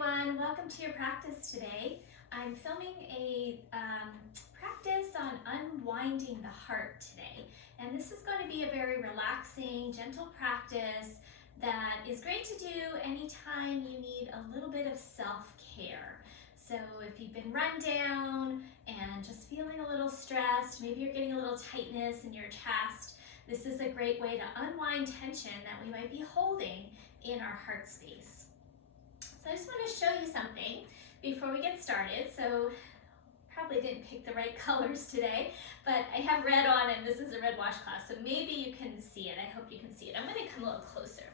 everyone, welcome to your practice today. I'm filming a practice on unwinding the heart today, and this is going to be a very relaxing, gentle practice that is great to do anytime you need a little bit of self-care. So if you've been run down and just feeling a little stressed, maybe you're getting a little tightness in your chest, this is a great way to unwind tension that we might be holding in our heart space. So I just want to show you something before we get started. So probably didn't pick the right colors today, but I have red on and this is a red washcloth, so maybe you can see it. I hope you can see it. I'm going to come a little closer.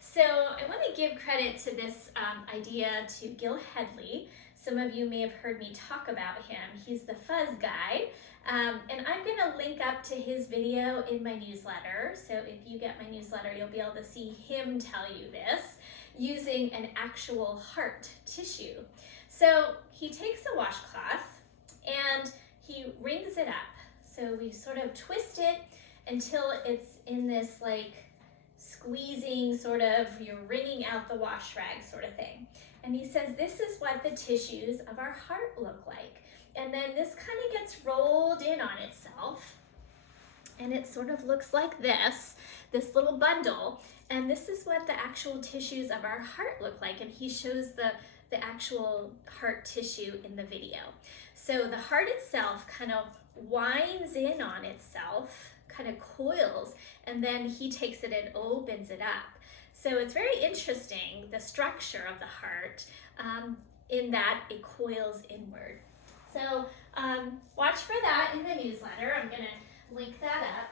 So I want to give credit to this idea to Gil Headley. Some of you may have heard me talk about him. He's the fuzz guy. And I'm going to link up to his video in my newsletter. So if you get my newsletter, you'll be able to see him tell you this using an actual heart tissue. So he takes a washcloth and he wrings it up. So we sort of twist it until it's in this like squeezing sort of, you're wringing out the wash rag sort of thing. And he says this is what the tissues of our heart look like. And then this kind of gets rolled in on itself and it sort of looks like this little bundle. And this is what the actual tissues of our heart look like. And he shows the actual heart tissue in the video. So the heart itself kind of winds in on itself, kind of coils, and then he takes it and opens it up. So it's very interesting, the structure of the heart, in that it coils inward. So watch for that in the newsletter. I'm going to link that up.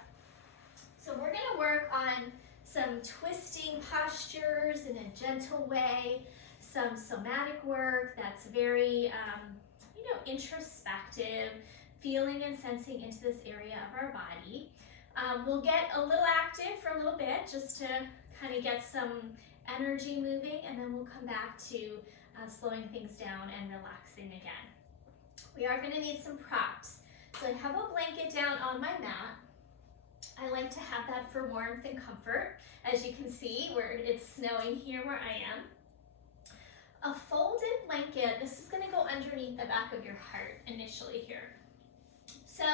So we're going to work on some twisting postures in a gentle way, some somatic work that's very, introspective, feeling and sensing into this area of our body. We'll get a little active for a little bit just to kind of get some energy moving, and then we'll come back to slowing things down and relaxing again. We are going to need some props. So I have a blanket down on my mat. I like to have that for warmth and comfort. As you can see, where it's snowing here where I am. A folded blanket, this is going to go underneath the back of your heart initially here. So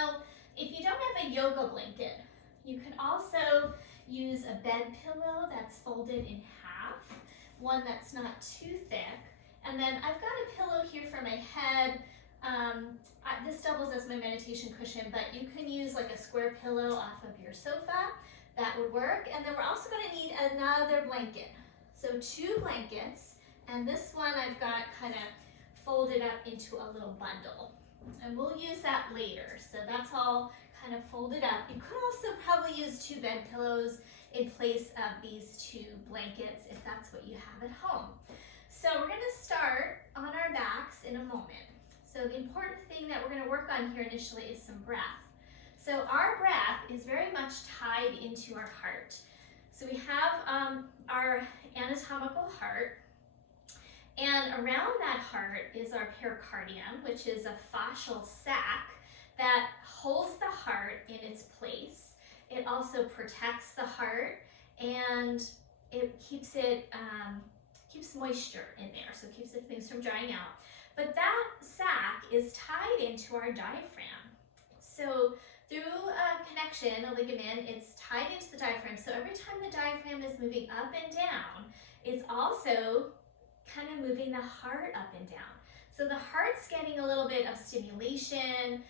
if you don't have a yoga blanket, you can also use a bed pillow that's folded in half, one that's not too thick. And then I've got a pillow here for my head. This doubles as my meditation cushion, but you can use like a square pillow off of your sofa. That would work. And then we're also going to need another blanket. So 2 blankets, and this one I've got kind of folded up into a little bundle. And we'll use that later. So that's all kind of folded up. You could also probably use 2 bed pillows in place of these 2 blankets if that's what you have at home. So we're going to start on our backs in a moment. So the important thing that we're going to work on here initially is some breath. So our breath is very much tied into our heart. So we have our anatomical heart, and around that heart is our pericardium, which is a fascial sac that holds the heart in its place. It also protects the heart, and it keeps keeps moisture in there, so it keeps things from drying out. But that sac is tied into our diaphragm. So through a connection, a ligament, it's tied into the diaphragm. So every time the diaphragm is moving up and down, it's also kind of moving the heart up and down. So the heart's getting a little bit of stimulation,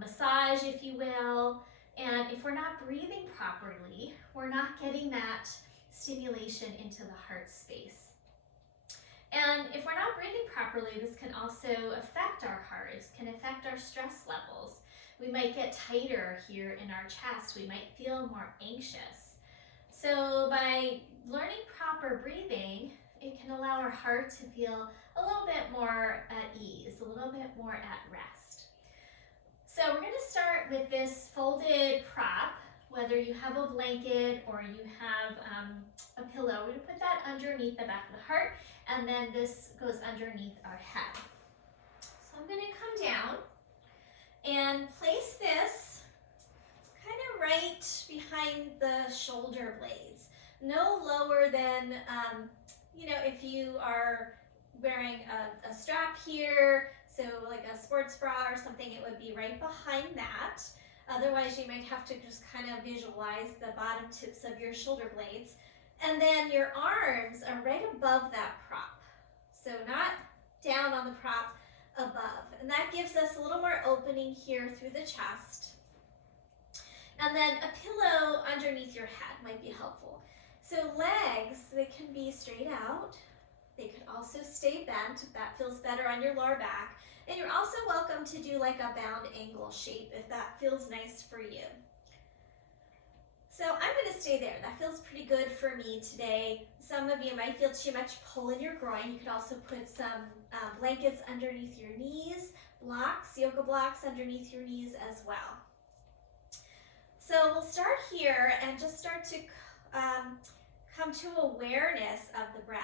massage, if you will. And if we're not breathing properly, we're not getting that stimulation into the heart space. And if we're not breathing properly, this can also affect our heart. It can affect our stress levels. We might get tighter here in our chest. We might feel more anxious. So by learning proper breathing, it can allow our heart to feel a little bit more at ease, a little bit more at rest. So we're going to start with this folded prop, whether you have a blanket or you have a pillow. We're going to put that underneath the back of the heart, and then this goes underneath our head. So I'm going to come down and place this kind of right behind the shoulder blades. No lower than, if you are wearing a strap here, so like a sports bra or something, it would be right behind that. Otherwise, you might have to just kind of visualize the bottom tips of your shoulder blades. And then your arms are right above that prop. So not down on the prop, above. And that gives us a little more opening here through the chest. And then a pillow underneath your head might be helpful. So legs, they can be straight out. They could also stay bent if that feels better on your lower back. And you're also welcome to do like a bound angle shape if that feels nice for you. So I'm going to stay there. That feels pretty good for me today. Some of you might feel too much pull in your groin. You could also put some blankets underneath your knees, blocks, yoga blocks underneath your knees as well. So we'll start here and just start to come to awareness of the breath.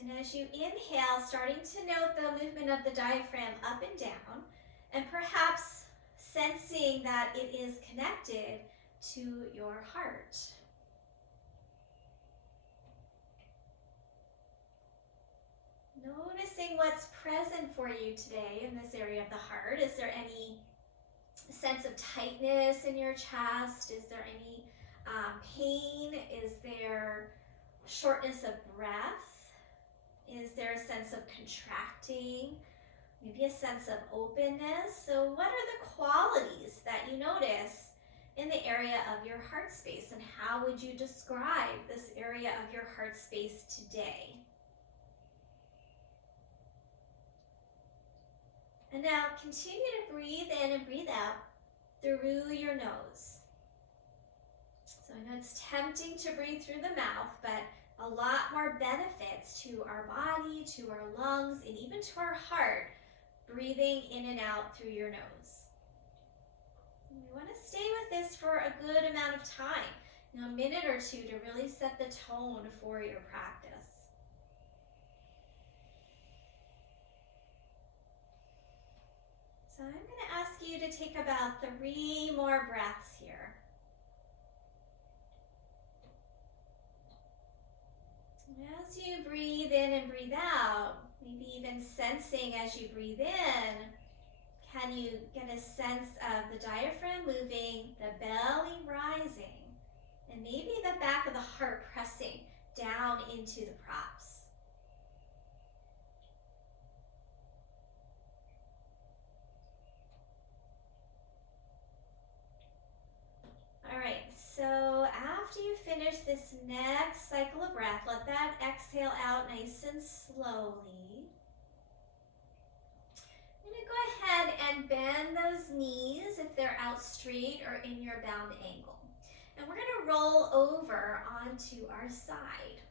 And as you inhale, starting to note the movement of the diaphragm up and down, and perhaps sensing that it is connected to your heart. Noticing what's present for you today in this area of the heart. Is there any sense of tightness in your chest? Is there any pain? Is there shortness of breath? Is there a sense of contracting? Maybe a sense of openness? So what are the qualities that you notice in the area of your heart space, and how would you describe this area of your heart space today? And now continue to breathe in and breathe out through your nose. So I know it's tempting to breathe through the mouth, but a lot more benefits to our body, to our lungs, and even to our heart, breathing in and out through your nose. And we want to stay with this for a good amount of time, a minute or two, to really set the tone for your practice. So I'm going to ask you to take about 3 more breaths here. As you breathe in and breathe out, maybe even sensing as you breathe in, can you get a sense of the diaphragm moving, the belly rising, and maybe the back of the heart pressing down into the props? All right, so after you finish this next cycle of breath, let that exhale out nice and slowly. I'm going to go ahead and bend those knees if they're out straight or in your bound angle. And we're going to roll over onto our side.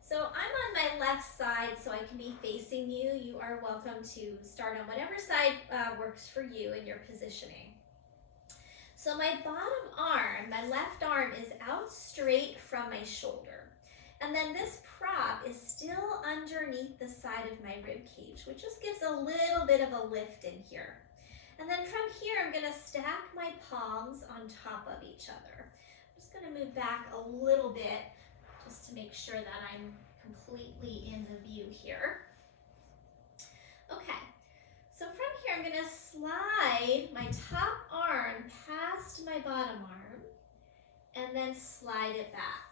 So I'm on my left side, so I can be facing you. You are welcome to start on whatever side works for you in your positioning. So my bottom arm, my left arm, is out straight from my shoulder. And then this prop is still underneath the side of my rib cage, which just gives a little bit of a lift in here. And then from here, I'm going to stack my palms on top of each other. I'm just going to move back a little bit just to make sure that I'm completely in the view here. Okay. So from here, I'm going to slide my top arm past my bottom arm and then slide it back.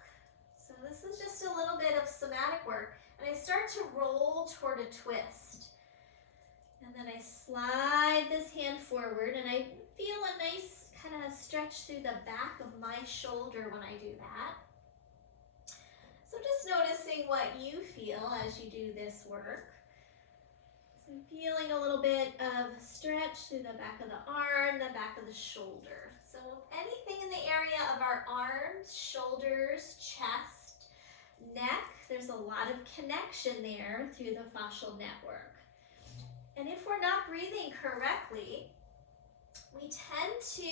So this is just a little bit of somatic work. And I start to roll toward a twist. And then I slide this hand forward, and I feel a nice kind of stretch through the back of my shoulder when I do that. So just noticing what you feel as you do this work. So feeling a little bit of stretch through the back of the arm, the back of the shoulder. So anything in the area of our arms, shoulders, chest, neck, there's a lot of connection there through the fascial network. And if we're not breathing correctly, we tend to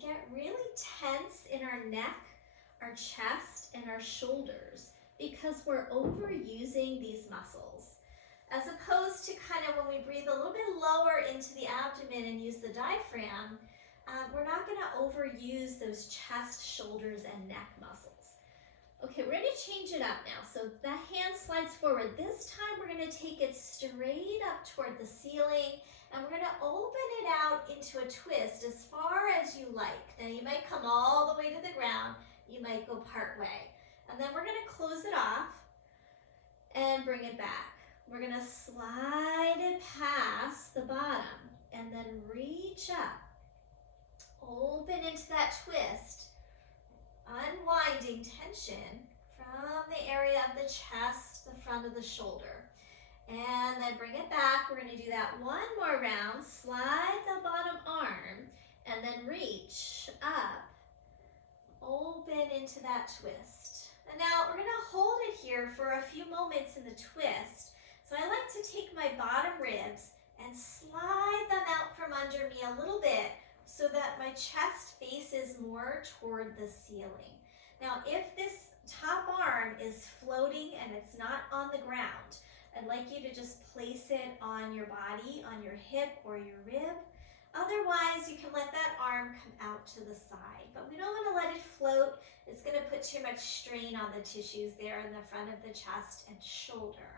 get really tense in our neck, our chest, and our shoulders because we're overusing these muscles. As opposed to kind of when we breathe a little bit lower into the abdomen and use the diaphragm, we're not going to overuse those chest, shoulders, and neck muscles. Okay, we're gonna change it up now. So that hand slides forward. This time we're gonna take it straight up toward the ceiling, and we're gonna open it out into a twist as far as you like. Now you might come all the way to the ground, you might go part way. And then we're gonna close it off and bring it back. We're gonna slide it past the bottom and then reach up. Open into that twist, unwinding tension from the area of the chest, the front of the shoulder. And then bring it back. We're going to do that one more round. Slide the bottom arm and then reach up. Open into that twist. And now we're going to hold it here for a few moments in the twist. So I like to take my bottom ribs and slide them out from under me a little bit so that my chest faces more toward the ceiling. Now, if this top arm is floating and it's not on the ground, I'd like you to just place it on your body, on your hip or your rib. Otherwise, you can let that arm come out to the side. But we don't want to let it float. It's going to put too much strain on the tissues there in the front of the chest and shoulder.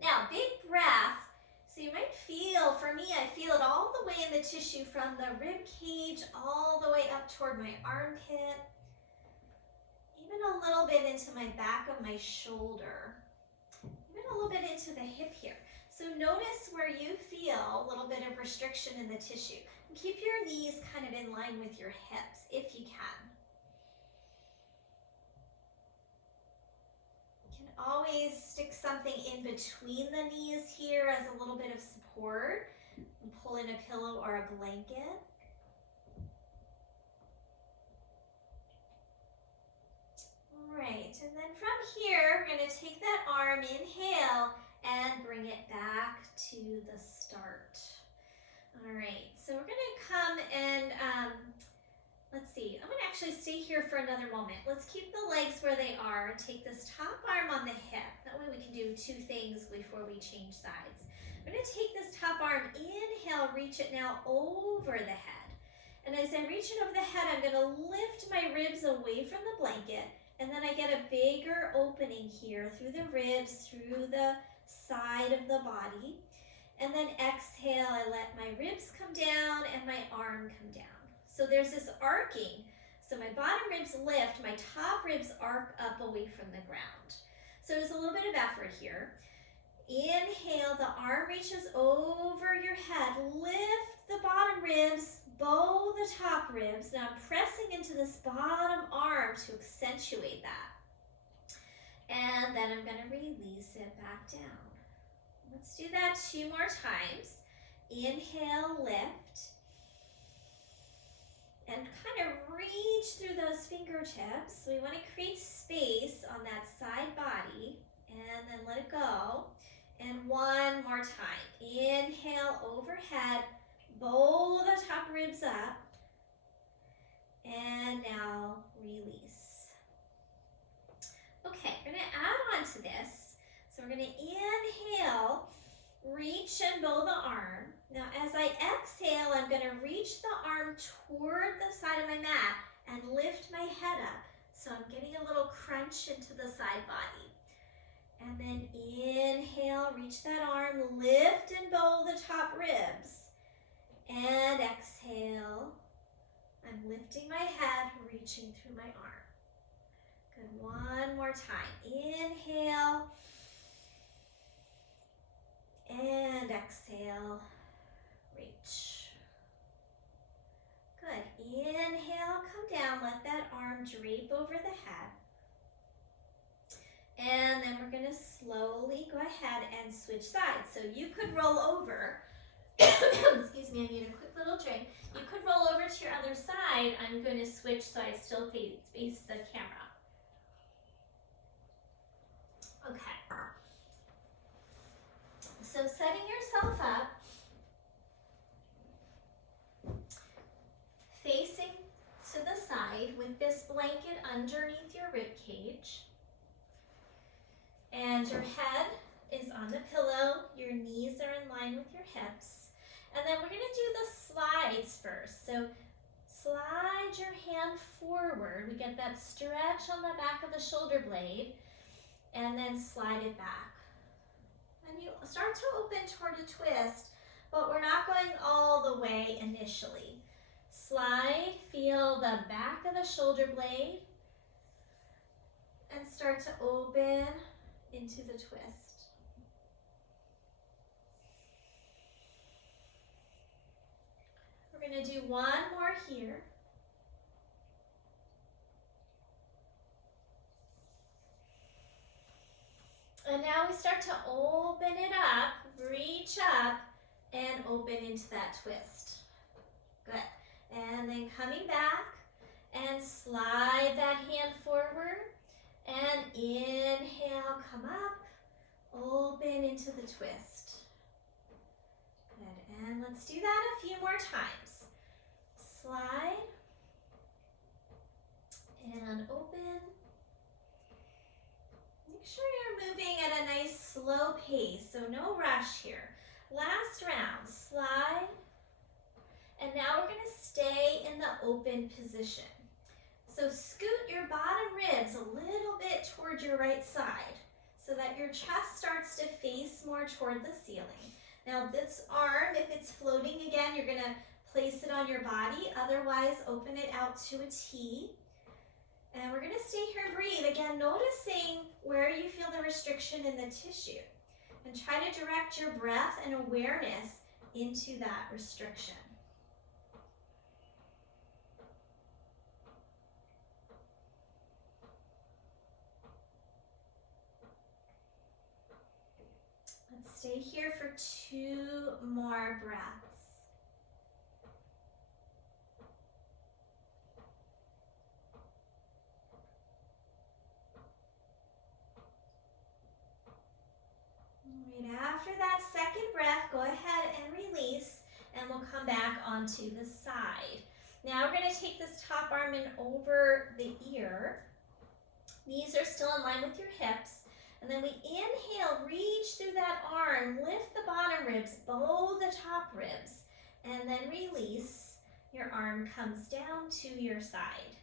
Now, big breath. So you might feel, for me, I feel it all the way in the tissue from the rib cage all the way up toward my armpit, even a little bit into my back of my shoulder, even a little bit into the hip here. So notice where you feel a little bit of restriction in the tissue. And keep your knees kind of in line with your hips if you can. Always stick something in between the knees here as a little bit of support. And pull in a pillow or a blanket. All right, and then from here, we're going to take that arm, inhale, and bring it back to the start. All right, so we're going to come and let's see, I'm going to actually stay here for another moment. Let's keep the legs where they are. Take this top arm on the hip. That way we can do two things before we change sides. I'm going to take this top arm, inhale, reach it now over the head. And as I reach it over the head, I'm going to lift my ribs away from the blanket. And then I get a bigger opening here through the ribs, through the side of the body. And then exhale, I let my ribs come down and my arm come down. So there's this arcing. So my bottom ribs lift, my top ribs arc up away from the ground. So there's a little bit of effort here. Inhale, the arm reaches over your head. Lift the bottom ribs, bow the top ribs. Now I'm pressing into this bottom arm to accentuate that. And then I'm going to release it back down. Let's do that 2 more times. Inhale, lift. And kind of reach through those fingertips. We want to create space on that side body. And then let it go. And one more time. Inhale, overhead. Bow the top ribs up. And now release. Okay, we're going to add on to this. So we're going to inhale, reach and bow the arm. Now as I exhale, I'm going to reach the arm toward the side of my mat and lift my head up. So I'm getting a little crunch into the side body. And then inhale, reach that arm, lift and bow the top ribs. And exhale, I'm lifting my head, reaching through my arm. Good, one more time. Inhale. And exhale, reach. Good. Inhale, come down, let that arm drape over the head. And then we're going to slowly go ahead and switch sides. So you could roll over. Excuse me, I need a quick little drink. You could roll over to your other side. I'm going to switch so I still face the camera. Okay. So setting yourself up, facing to the side with this blanket underneath your rib cage. And your head is on the pillow, your knees are in line with your hips. And then we're going to do the slides first. So slide slide your hand forward. We get that stretch on the back of the shoulder blade, and then slide it back. And you start to open toward a twist, but we're not going all the way initially. Slide, feel the back of the shoulder blade, and start to open into the twist. We're going to do one more here. And now we start to open it up, reach up, and open into that twist. Good. And then coming back and slide that hand forward. And inhale, come up, open into the twist. Good. And let's do that a few more times. Slide and open. Make sure you're moving at a nice slow pace, so no rush here. Last round, slide. And now we're going to stay in the open position. So scoot your bottom ribs a little bit toward your right side so that your chest starts to face more toward the ceiling. Now this arm, if it's floating again, you're going to place it on your body. Otherwise, open it out to a T. And we're going to stay here and breathe. Again, noticing where you feel the restriction in the tissue. And try to direct your breath and awareness into that restriction. Let's stay here for 2 more breaths. Right after that second breath, go ahead and release, and we'll come back onto the side. Now we're going to take this top arm in over the ear. Knees are still in line with your hips. And then we inhale, reach through that arm, lift the bottom ribs, bow the top ribs, and then release. Your arm comes down to your side.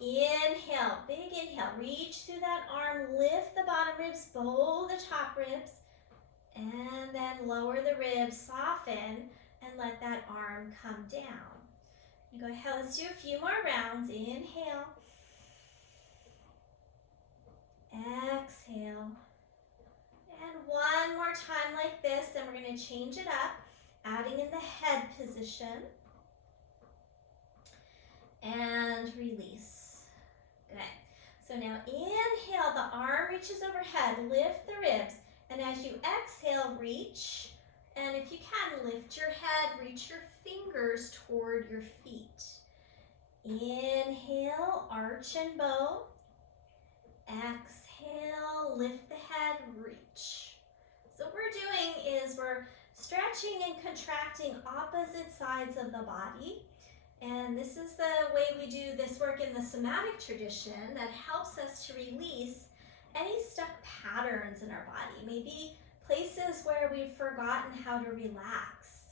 Inhale, big inhale, reach through that arm, lift the bottom ribs, bow the top ribs, and then lower the ribs, soften, and let that arm come down. You go ahead, let's do a few more rounds. Inhale. Exhale. And one more time like this, then we're going to change it up, adding in the head position. And release. Good. So now inhale, the arm reaches overhead, lift the ribs. And as you exhale, reach. And if you can, lift your head, reach your fingers toward your feet. Inhale, arch and bow. Exhale, lift the head, reach. So what we're doing is we're stretching and contracting opposite sides of the body. And this is the way we do this work in the somatic tradition that helps us to release any stuck patterns in our body. Maybe places where we've forgotten how to relax.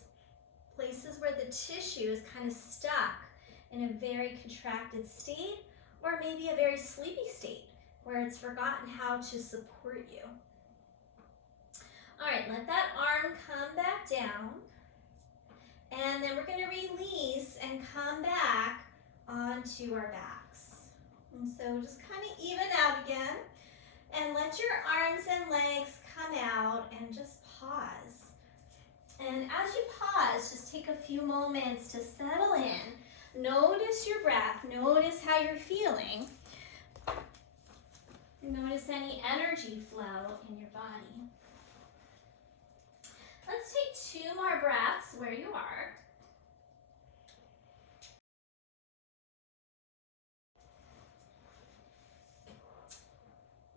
Places where the tissue is kind of stuck in a very contracted state, or maybe a very sleepy state where it's forgotten how to support you. All right, let that arm come back down. And then we're going to release and come back onto our backs. And so just kind of even out again. And let your arms and legs come out and just pause. And as you pause, just take a few moments to settle in. Notice your breath. Notice how you're feeling. Notice any energy flow in your body. Let's take 2 more breaths where you are.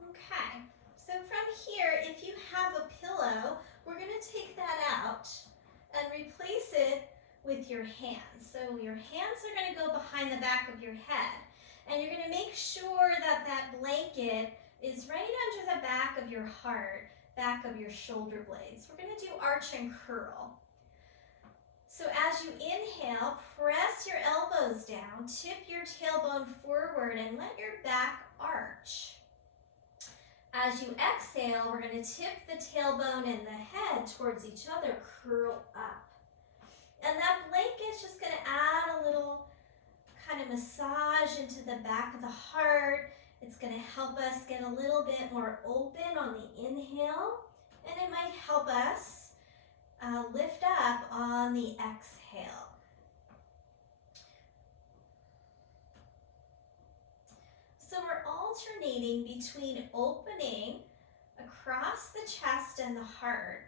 Okay, so from here, if you have a pillow, we're going to take that out and replace it with your hands. So your hands are going to go behind the back of your head. And you're going to make sure that that blanket is right under the back of your heart, back of your shoulder blades. We're going to do arch and curl. So as you inhale, press press your elbows down, tip your tailbone forward, and let your back arch. As you exhale, we're going to tip the tailbone and the head towards each other, curl up. And that blanket's just going to add a little kind of massage into the back of the heart. It's going to help us get a little bit more open on the inhale, and it might help us lift up on the exhale. So we're alternating between opening across the chest and the heart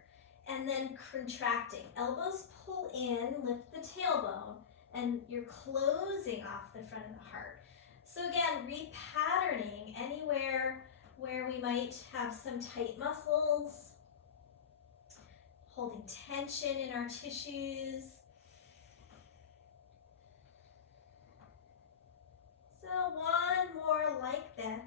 and then contracting. Elbows pull in, lift the tailbone, and you're closing off the front of the heart. So again, repatterning anywhere where we might have some tight muscles, holding tension in our tissues. So one more like this.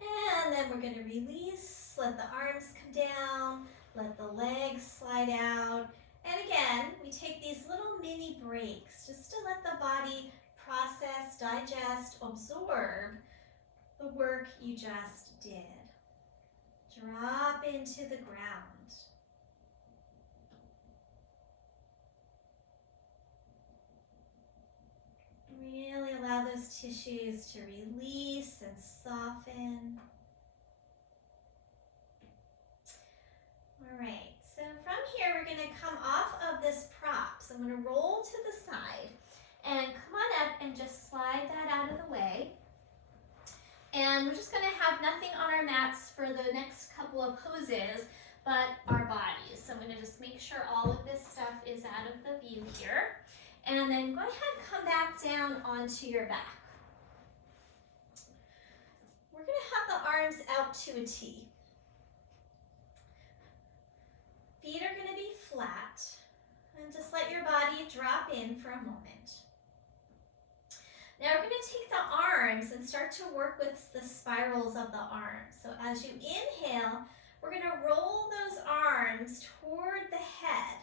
And then we're going to release, let the arms come down, let the legs slide out. And again, we take these little mini breaks just to let the body process, digest, absorb the work you just did. Drop into the ground. Really allow those tissues to release and soften. All right, so from here we're going to come off of this prop. So I'm going to roll to the side and come on up and just slide that out of the way. And we're just going to have nothing on our mats for the next couple of poses but our bodies. So I'm going to just make sure all of this stuff is out of the view here. And then go ahead and come back down onto your back. We're going to have the arms out to a T. Feet are going to be flat. And just let your body drop in for a moment. Now we're going to take the arms and start to work with the spirals of the arms. So as you inhale, we're going to roll those arms toward the head.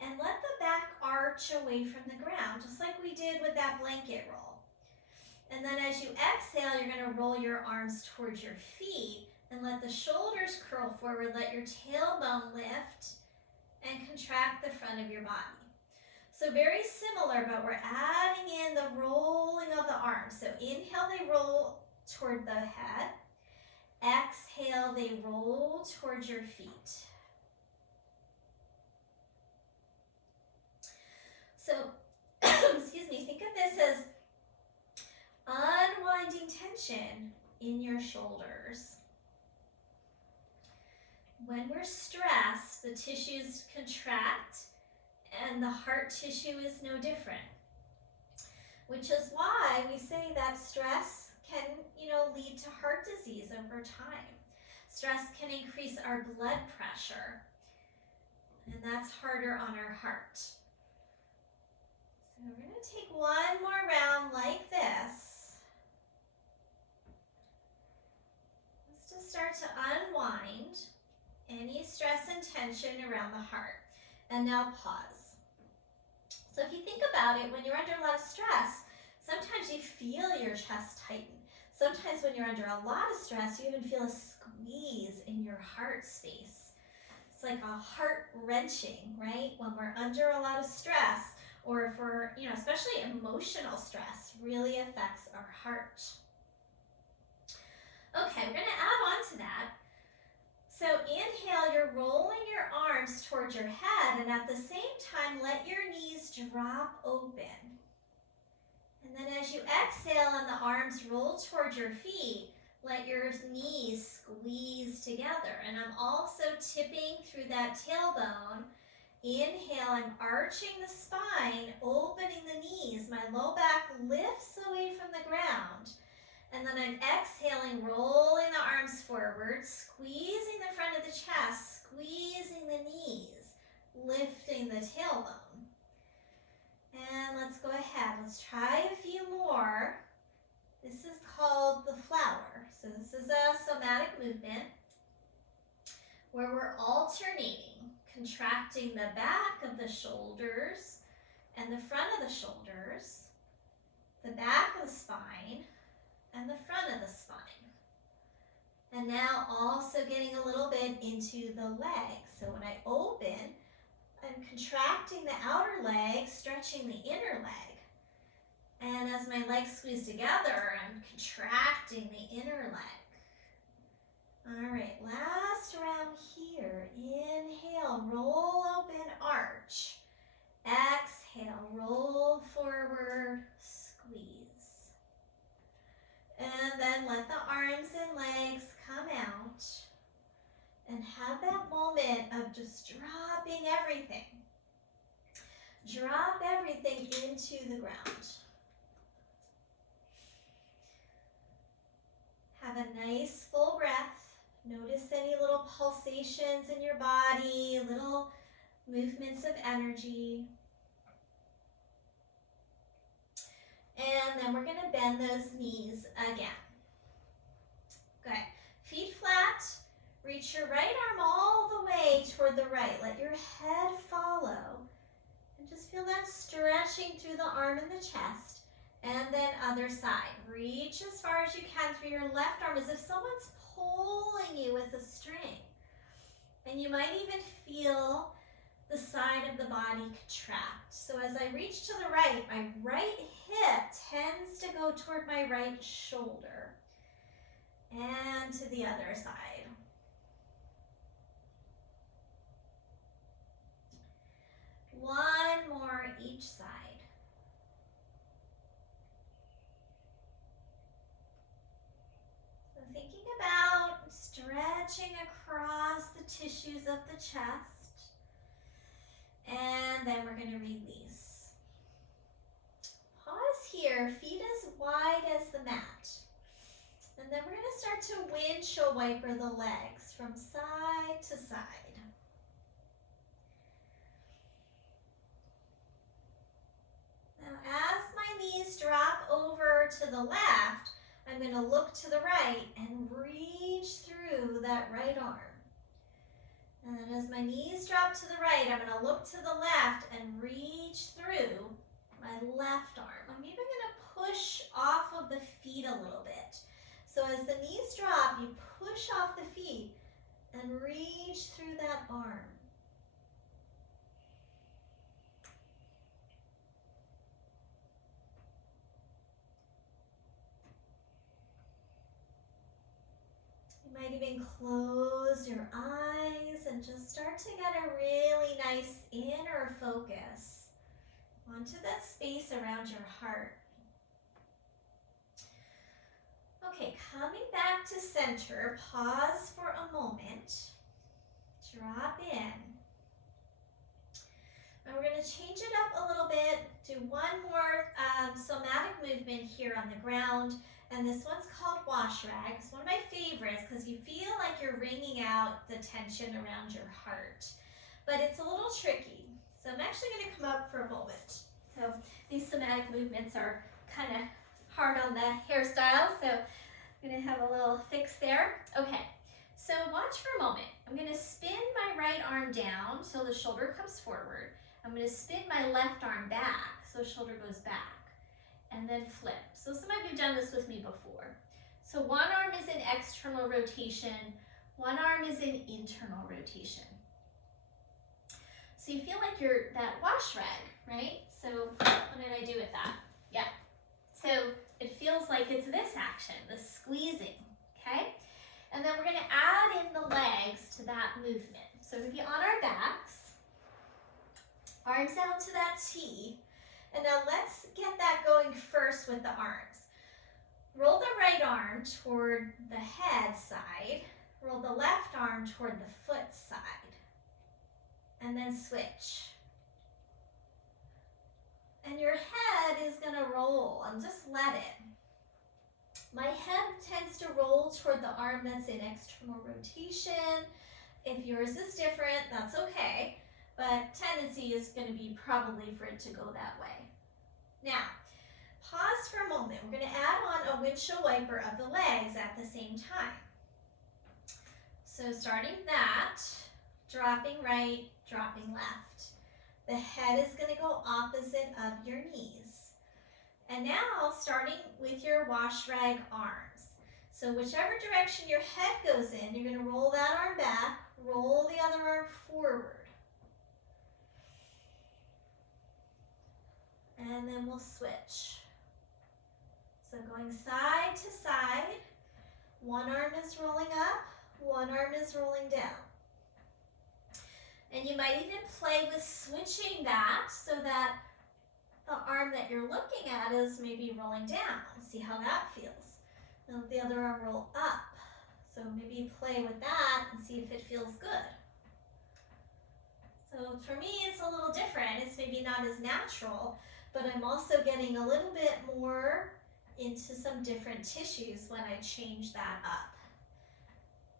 And let the back arch away from the ground, just like we did with that blanket roll. And then as you exhale, you're going to roll your arms towards your feet and let the shoulders curl forward, let your tailbone lift and contract the front of your body. So very similar, but we're adding in the rolling of the arms. So inhale, they roll toward the head. Exhale, they roll towards your feet. So, excuse me, think of this as unwinding tension in your shoulders. When we're stressed, the tissues contract and the heart tissue is no different. Which is why we say that stress can, lead to heart disease over time. Stress can increase our blood pressure, and that's harder on our heart. So we're going to take one more round like this. Just to start to unwind any stress and tension around the heart. And now pause. So if you think about it, when you're under a lot of stress, sometimes you feel your chest tighten. Sometimes when you're under a lot of stress, you even feel a squeeze in your heart space. It's like a heart wrenching, right? When we're under a lot of stress, or if we're, especially emotional stress really affects our heart. Okay, we're going to add on to that. So inhale, you're rolling your arms towards your head, and at the same time, let your knees drop open. And then as you exhale and the arms roll towards your feet, let your knees squeeze together. And I'm also tipping through that tailbone. Inhale, I'm arching the spine, opening the knees. My low back lifts away from the ground. And then I'm exhaling, rolling the arms forward, squeezing the front of the chest, squeezing the knees, lifting the tailbone. And let's go ahead. Let's try a few more. This is called the flower. So this is a somatic movement. where we're alternating, contracting the back of the shoulders and the front of the shoulders, the back of the spine, and the front of the spine. And now also getting a little bit into the legs. So when I open, I'm contracting the outer leg, stretching the inner leg. And as my legs squeeze together, I'm contracting the inner leg. All right, last round here. Inhale, roll open, arch. Exhale, roll forward, squeeze. And then let the arms and legs come out and have that moment of just dropping everything. Drop everything into the ground. Have a nice full breath. Notice any little pulsations in your body, little movements of energy. And then we're going to bend those knees again. Good. Feet flat. Reach your right arm all the way toward the right. Let your head follow. And just feel that stretching through the arm and the chest. And then other side. Reach as far as you can through your left arm as if someone's pulling you with a string. And you might even feel the side of the body contract. So as I reach to the right, my right hip tends to go toward my right shoulder. And to the other side. One more each side. So thinking about stretching across the tissues of the chest. And then we're going to release. Pause here, feet as wide as the mat. And then we're going to start to windshield wiper the legs from side to side. Now as my knees drop over to the left, I'm going to look to the right and reach through that right arm. And as my knees drop to the right, I'm going to look to the left and reach through my left arm. I'm even going to push off of the feet a little bit. So as the knees drop, you push off the feet and reach through that arm. You might even close your eyes and just start to get a really nice inner focus onto that space around your heart. Okay, coming back to center, pause for a moment, drop in. And we're going to change it up a little bit, do one more somatic movement here on the ground. And this one's called wash rag. It's one of my favorites because you feel like you're wringing out the tension around your heart. But it's a little tricky. So I'm actually going to come up for a moment. So these somatic movements are kind of hard on the hairstyle. So I'm going to have a little fix there. Okay, so watch for a moment. I'm going to spin my right arm down so the shoulder comes forward. I'm going to spin my left arm back so shoulder goes back. And then flip. So some of you have done this with me before. So one arm is in external rotation, one arm is in internal rotation. So you feel like you're that wash rag, right? So what did I do with that? Yeah. So it feels like it's this action, the squeezing, okay? And then we're going to add in the legs to that movement. So we're going to be on our backs, arms out to that T. And now let's get that going first with the arms. Roll the right arm toward the head side. Roll the left arm toward the foot side. And then switch. And your head is going to roll and just let it. My head tends to roll toward the arm that's in external rotation. If yours is different, that's okay. But tendency is going to be probably for it to go that way. Now, pause for a moment. We're going to add on a windshield wiper of the legs at the same time. So starting that, dropping right, dropping left. The head is going to go opposite of your knees. And now starting with your wash rag arms. So whichever direction your head goes in, you're going to roll that arm back, roll the other arm forward. And then we'll switch. So going side to side, one arm is rolling up, one arm is rolling down. And you might even play with switching that so that the arm that you're looking at is maybe rolling down. See how that feels. Now the other arm roll up. So maybe play with that and see if it feels good. So for me, it's a little different. It's maybe not as natural, but I'm also getting a little bit more into some different tissues when I change that up.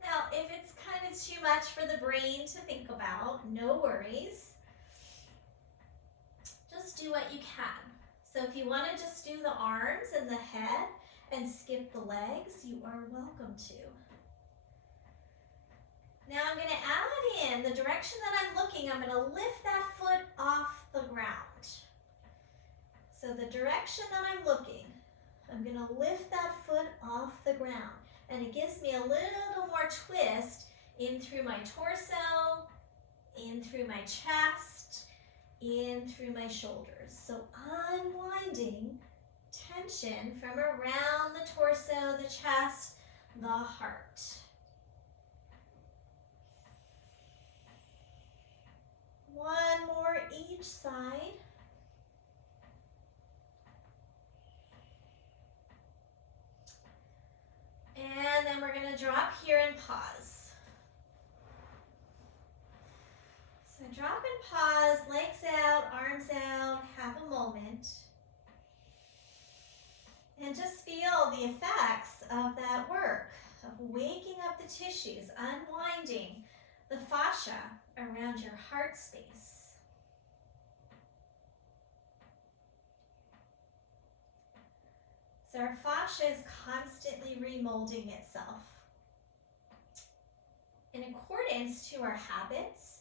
Now, if it's kind of too much for the brain to think about, no worries. Just do what you can. So if you want to just do the arms and the head and skip the legs, you are welcome to. Now I'm going to add in the direction that I'm looking. I'm going to lift that foot off the ground. So the direction that I'm looking, I'm going to lift that foot off the ground. And it gives me a little more twist in through my torso, in through my chest, in through my shoulders. So unwinding tension from around the torso, the chest, the heart. One more each side. And then we're going to drop here and pause. So drop and pause, legs out, arms out, have a moment. And just feel the effects of that work, of waking up the tissues, unwinding the fascia around your heart space. So our fascia is constantly remolding itself in accordance to our habits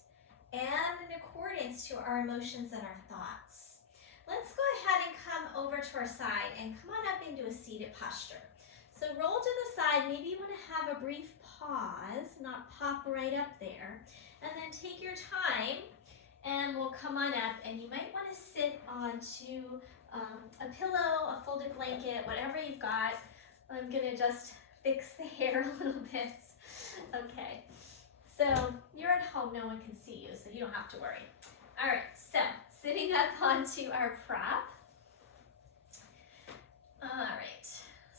and in accordance to our emotions and our thoughts. Let's go ahead and come over to our side and come on up into a seated posture. So roll to the side. Maybe you want to have a brief pause, not pop right up there. And then take your time and we'll come on up, and you might want to sit onto a pillow, a folded blanket, whatever you've got. I'm going to just fix the hair a little bit. Okay, so you're at home, no one can see you, so you don't have to worry. All right, so sitting up onto our prop. All right,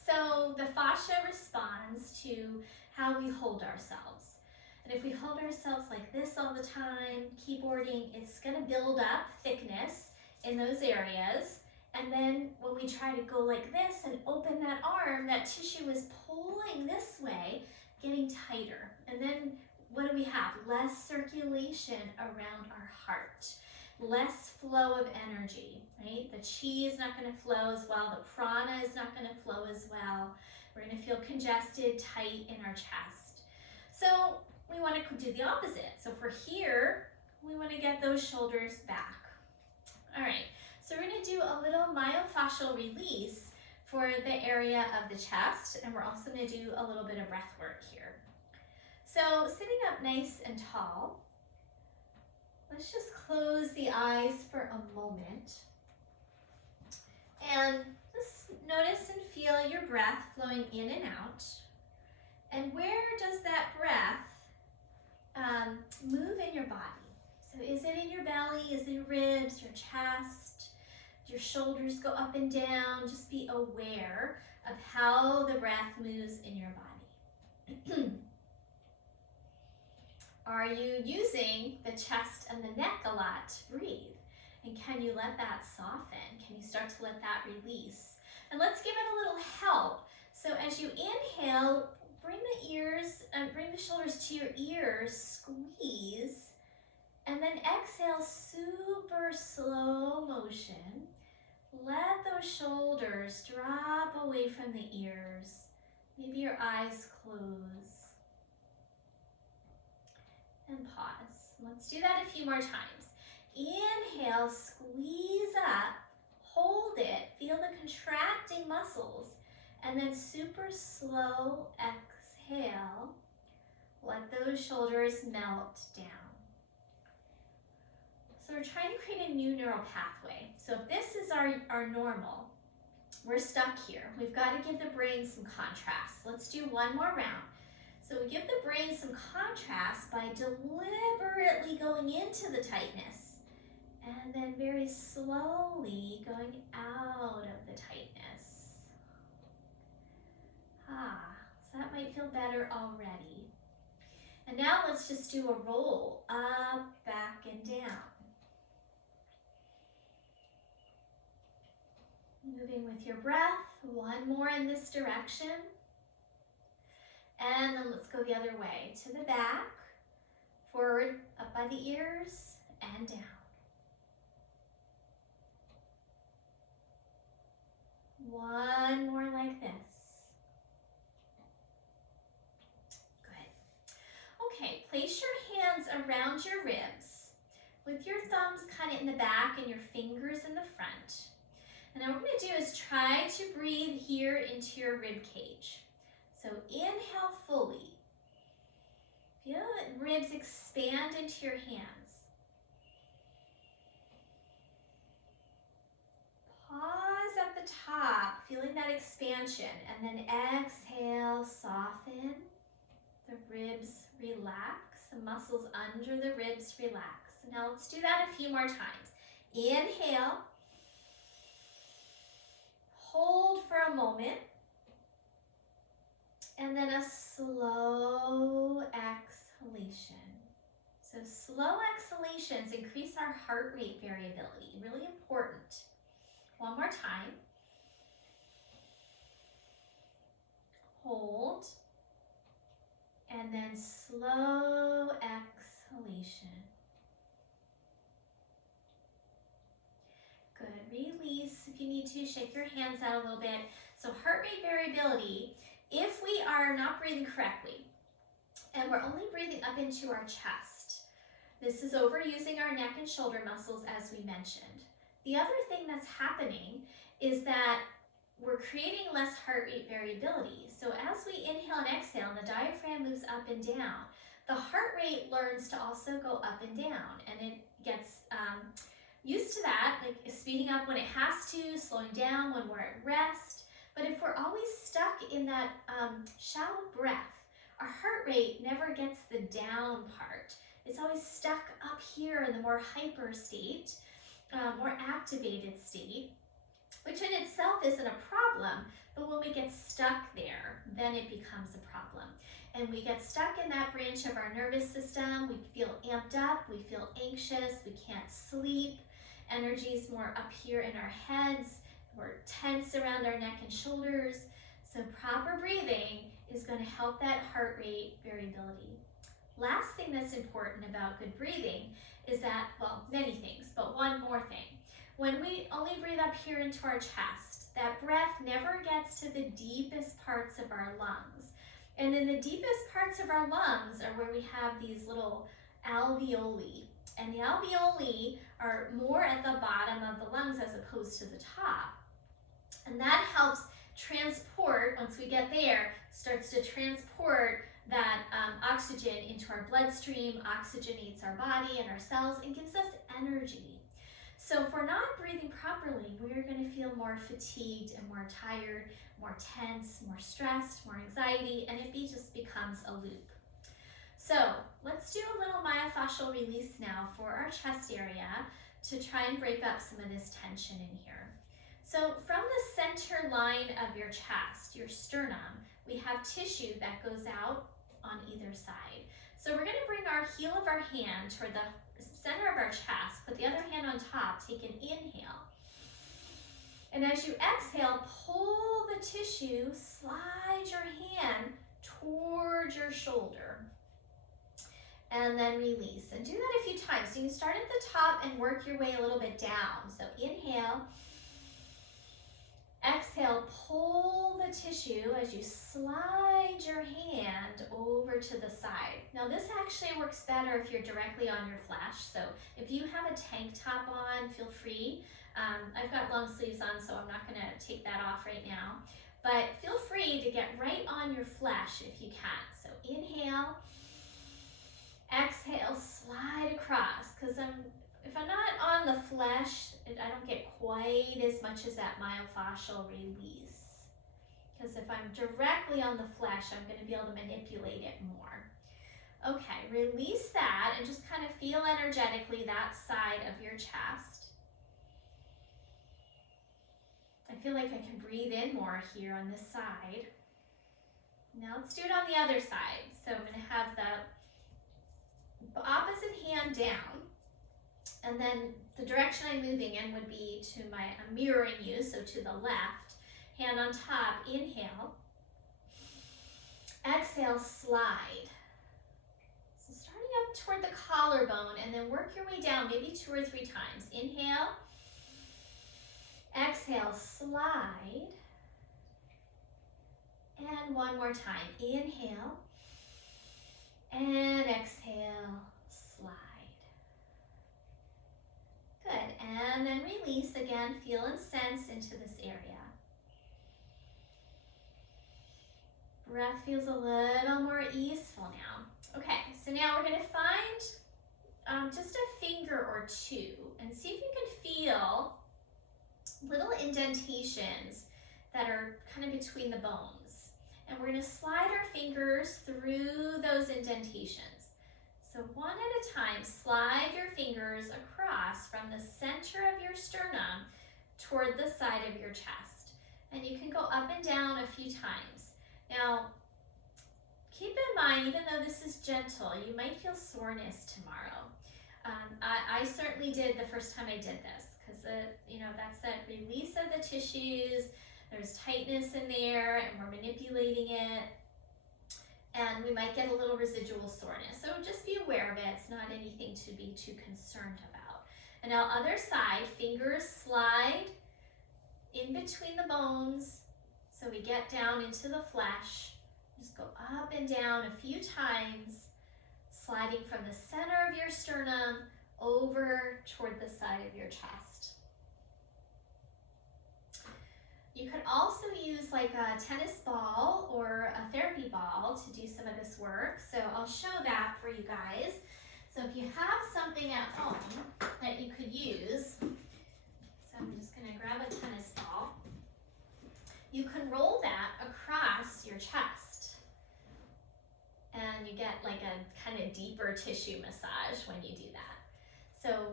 so the fascia responds to how we hold ourselves. And if we hold ourselves like this all the time, keyboarding, it's going to build up thickness in those areas. And then when we try to go like this and open that arm, that tissue is pulling this way, getting tighter. And then what do we have? Less circulation around our heart, less flow of energy, right? The chi is not going to flow as well. The prana is not going to flow as well. We're going to feel congested, tight in our chest. So we want to do the opposite. So for here, we want to get those shoulders back. All right. So we're going to do a little myofascial release for the area of the chest, and we're also going to do a little bit of breath work here. So sitting up nice and tall, let's just close the eyes for a moment. And just notice and feel your breath flowing in and out. And where does that breath move in your body? So is it in your belly? Is it your ribs, your chest? Your shoulders go up and down. Just be aware of how the breath moves in your body. Are you using the chest and the neck a lot to breathe? And can you let that soften? Can you start to let that release? And let's give it a little help. So as you inhale, bring the shoulders to your ears, squeeze, and then exhale, super slow motion. Let those shoulders drop away from the ears. Maybe your eyes close. Let's do that a few more times. Inhale, squeeze up, hold it, feel the contracting muscles, and then super slow exhale. Let those shoulders melt down. So we're trying to create a new neural pathway. So if this is our normal, we're stuck here. We've got to give the brain some contrast. Let's do one more round. So we give the brain some contrast by deliberately going into the tightness and then very slowly going out of the tightness. So that might feel better already. And now let's just do a roll up, back, and down. Moving with your breath, one more in this direction. And then let's go the other way, to the back, forward, up by the ears, and down. One more like this. Good. Okay, place your hands around your ribs with your thumbs kind of in the back and your fingers in the front. And now what we're going to do is try to breathe here into your rib cage. So inhale fully. Feel the ribs expand into your hands. Pause at the top, feeling that expansion, and then exhale, soften. The ribs relax, the muscles under the ribs relax. So now let's do that a few more times. Inhale. Hold for a moment. And then a slow exhalation. So slow exhalations increase our heart rate variability, really important. One more time. Hold. And then slow exhalation. Good. Release. If you need to, shake your hands out a little bit. So heart rate variability, if we are not breathing correctly, and we're only breathing up into our chest, this is overusing our neck and shoulder muscles, as we mentioned. The other thing that's happening is that we're creating less heart rate variability. So as we inhale and exhale, and the diaphragm moves up and down, the heart rate learns to also go up and down, and it gets used to that, like speeding up when it has to, slowing down when we're at rest. But if we're always stuck in that shallow breath, our heart rate never gets the down part. It's always stuck up here in the more hyper state, more activated state, which in itself isn't a problem, but when we get stuck there, then it becomes a problem. And we get stuck in that branch of our nervous system, we feel amped up, we feel anxious, we can't sleep, energy's more up here in our heads, we're tense around our neck and shoulders. So proper breathing is going to help that heart rate variability. Last thing that's important about good breathing is that, well, many things, but one more thing. When we only breathe up here into our chest, that breath never gets to the deepest parts of our lungs. And in the deepest parts of our lungs are where we have these little alveoli. And the alveoli are more at the bottom of the lungs as opposed to the top. And that helps transport, once we get there, starts to transport that oxygen into our bloodstream, oxygenates our body and our cells, and gives us energy. So if we're not breathing properly, we're going to feel more fatigued and more tired, more tense, more stressed, more anxiety, and it just becomes a loop. So let's do a little myofascial release now for our chest area to try and break up some of this tension in here. So from the center line of your chest, your sternum, we have tissue that goes out on either side. So we're going to bring our heel of our hand toward the center of our chest, put the other hand on top, take an inhale. And as you exhale, pull the tissue, slide your hand towards your shoulder. And then release. And do that a few times. So you can start at the top and work your way a little bit down. So inhale. Exhale. exhale, pull the tissue as you slide your hand over to the side. Now this actually works better if you're directly on your flesh. So if you have a tank top on, feel free. I've got long sleeves on, so I'm not gonna take that off right now. But feel free to get right on your flesh if you can. So inhale, exhale, slide across, because if I'm not on the flesh, I don't get quite as much as that myofascial release. Because if I'm directly on the flesh, I'm going to be able to manipulate it more. Okay, release that and just kind of feel energetically that side of your chest. I feel like I can breathe in more here on this side. Now let's do it on the other side. So I'm going to have the opposite hand down. And then the direction I'm moving in would be to I'm mirroring you, so to the left. Hand on top, inhale. Exhale, slide. So starting up toward the collarbone and then work your way down, maybe 2 or 3 times. Inhale. Exhale, slide. And one more time. Inhale. And exhale, slide. Good, and then release again, feel and sense into this area. Breath feels a little more easeful now. Okay, so now we're gonna find just a finger or 2 and see if you can feel little indentations that are kind of between the bones. And we're gonna slide our fingers through those indentations. So one at a time, slide your fingers across from the center of your sternum toward the side of your chest. And you can go up and down a few times. Now, keep in mind, even though this is gentle, you might feel soreness tomorrow. I certainly did the first time I did this, because that's that release of the tissues. There's tightness in there, and we're manipulating it. And we might get a little residual soreness. So just be aware of it. It's not anything to be too concerned about. And now other side, fingers slide in between the bones. So we get down into the flesh. Just go up and down a few times, sliding from the center of your sternum over toward the side of your chest. You could also use like a tennis ball or a therapy ball to do some of this work. So I'll show that for you guys. So if you have something at home that you could use, so I'm just gonna grab a tennis ball. You can roll that across your chest and you get like a kind of deeper tissue massage when you do that. So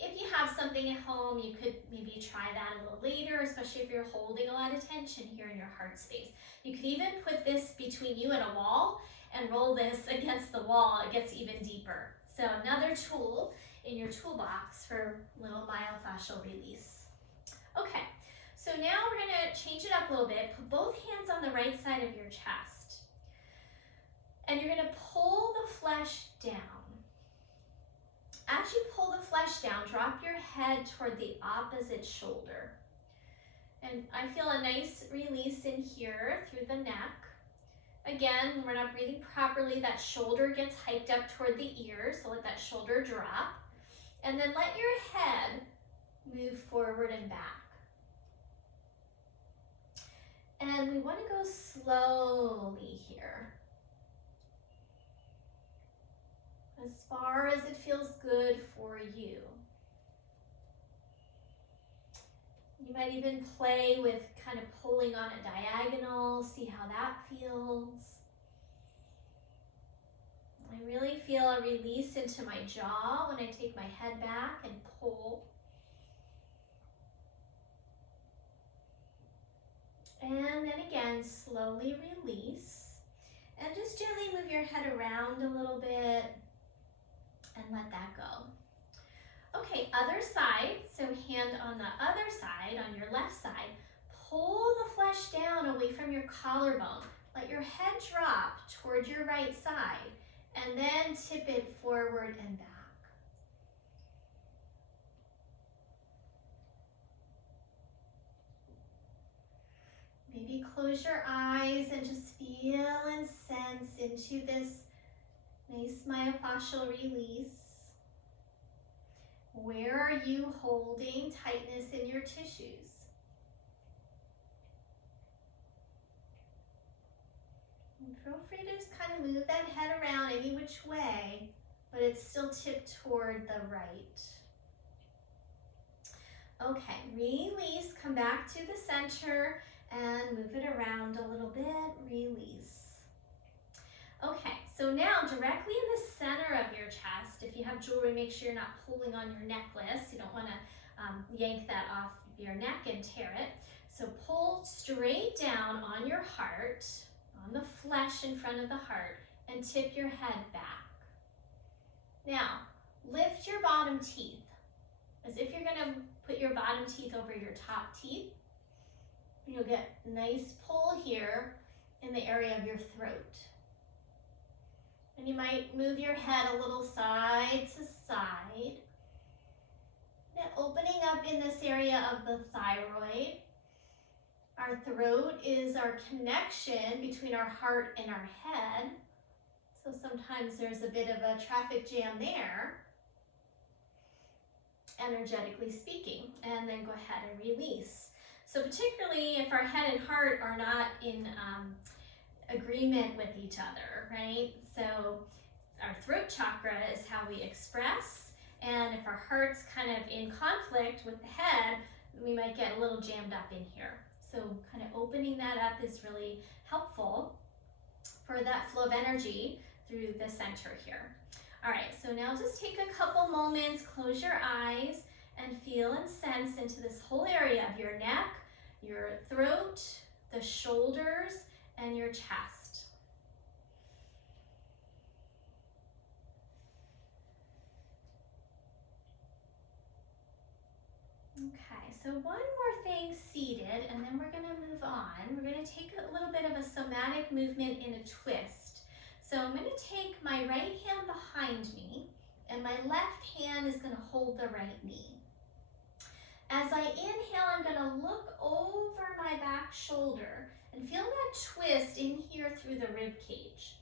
if you have something at home, you could maybe try that a little later, especially if you're holding a lot of tension here in your heart space. You could even put this between you and a wall and roll this against the wall. It gets even deeper. So another tool in your toolbox for little myofascial release. Okay, so now we're gonna change it up a little bit. Put both hands on the right side of your chest. And you're gonna pull the flesh down. As you pull the flesh down, drop your head toward the opposite shoulder. And I feel a nice release in here through the neck. Again, when we're not breathing properly, that shoulder gets hiked up toward the ear, so let that shoulder drop. And then let your head move forward and back. And we want to go slowly here. As far as it feels good for you. You might even play with kind of pulling on a diagonal, see how that feels. I really feel a release into my jaw when I take my head back and pull. And then again, slowly release. And just gently move your head around a little bit and let that go. Okay, other side, so hand on the other side, on your left side, pull the flesh down away from your collarbone. Let your head drop toward your right side, and then tip it forward and back. Maybe close your eyes and just feel and sense into this nice myofascial release. Where are you holding tightness in your tissues? And feel free to just kind of move that head around any which way, but it's still tipped toward the right. Okay, release, come back to the center and move it around a little bit, release. Okay, so now directly in the center of your chest, if you have jewelry, make sure you're not pulling on your necklace. You don't want to yank that off your neck and tear it. So pull straight down on your heart, on the flesh in front of the heart, and tip your head back. Now, lift your bottom teeth, as if you're going to put your bottom teeth over your top teeth. You'll get a nice pull here in the area of your throat. And you might move your head a little side to side. Now opening up in this area of the thyroid. Our throat is our connection between our heart and our head. So sometimes there's a bit of a traffic jam there, energetically speaking. And then go ahead and release. So particularly if our head and heart are not in agreement with each other, right? So our throat chakra is how we express, and if our heart's kind of in conflict with the head, we might get a little jammed up in here. So kind of opening that up is really helpful for that flow of energy through the center here. All right, so now just take a couple moments, close your eyes, and feel and sense into this whole area of your neck, your throat, the shoulders, and your chest. Okay, so one more thing seated, and then we're going to move on. We're going to take a little bit of a somatic movement in a twist. So I'm going to take my right hand behind me, and my left hand is going to hold the right knee. As I inhale, I'm going to look over my back shoulder and feel that twist in here through the rib cage.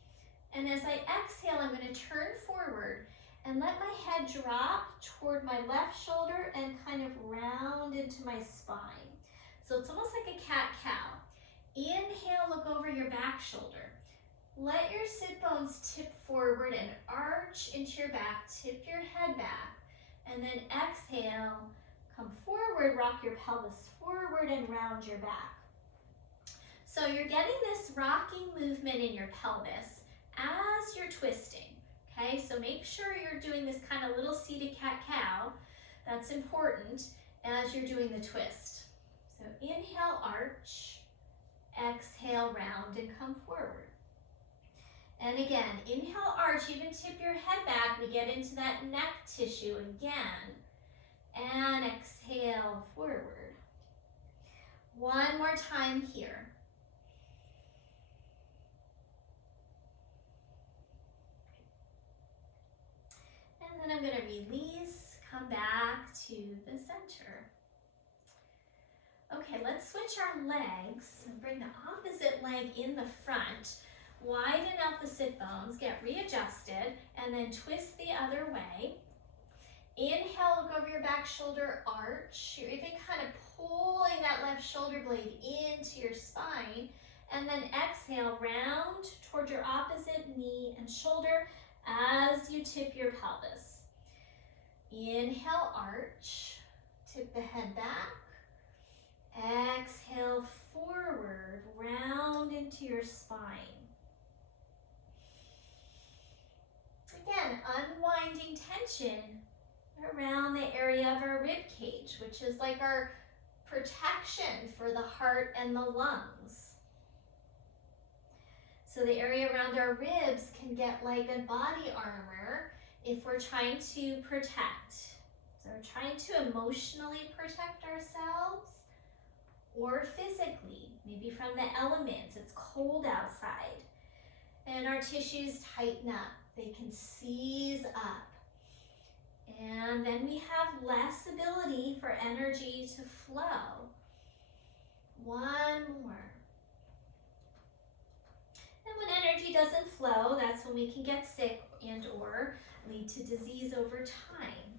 And as I exhale, I'm going to turn forward and let my head drop toward my left shoulder and kind of round into my spine. So it's almost like a cat-cow. Inhale, look over your back shoulder. Let your sit bones tip forward and arch into your back, tip your head back, and then exhale, come forward, rock your pelvis forward and round your back. So you're getting this rocking movement in your pelvis as you're twisting, okay? So make sure you're doing this kind of little seated cat-cow. That's important as you're doing the twist. So inhale, arch, exhale, round, and come forward. And again, inhale, arch, even tip your head back. We get into that neck tissue again. And exhale, forward. One more time here. And then I'm going to release, come back to the center. Okay, let's switch our legs and bring the opposite leg in the front. Widen out the sit bones, get readjusted, and then twist the other way. Inhale, look over your back shoulder, arch. You're even kind of pulling that left shoulder blade into your spine. And then exhale, round toward your opposite knee and shoulder as you tip your pelvis. Inhale, arch, tip the head back. Exhale, forward, round into your spine. Again, unwinding tension around the area of our rib cage, which is like our protection for the heart and the lungs. So the area around our ribs can get like a body armor if we're trying to protect. So we're trying to emotionally protect ourselves or physically, maybe from the elements. It's cold outside and our tissues tighten up. They can seize up. And then we have less ability for energy to flow. One more. And when energy doesn't flow, that's when we can get sick and or lead to disease over time.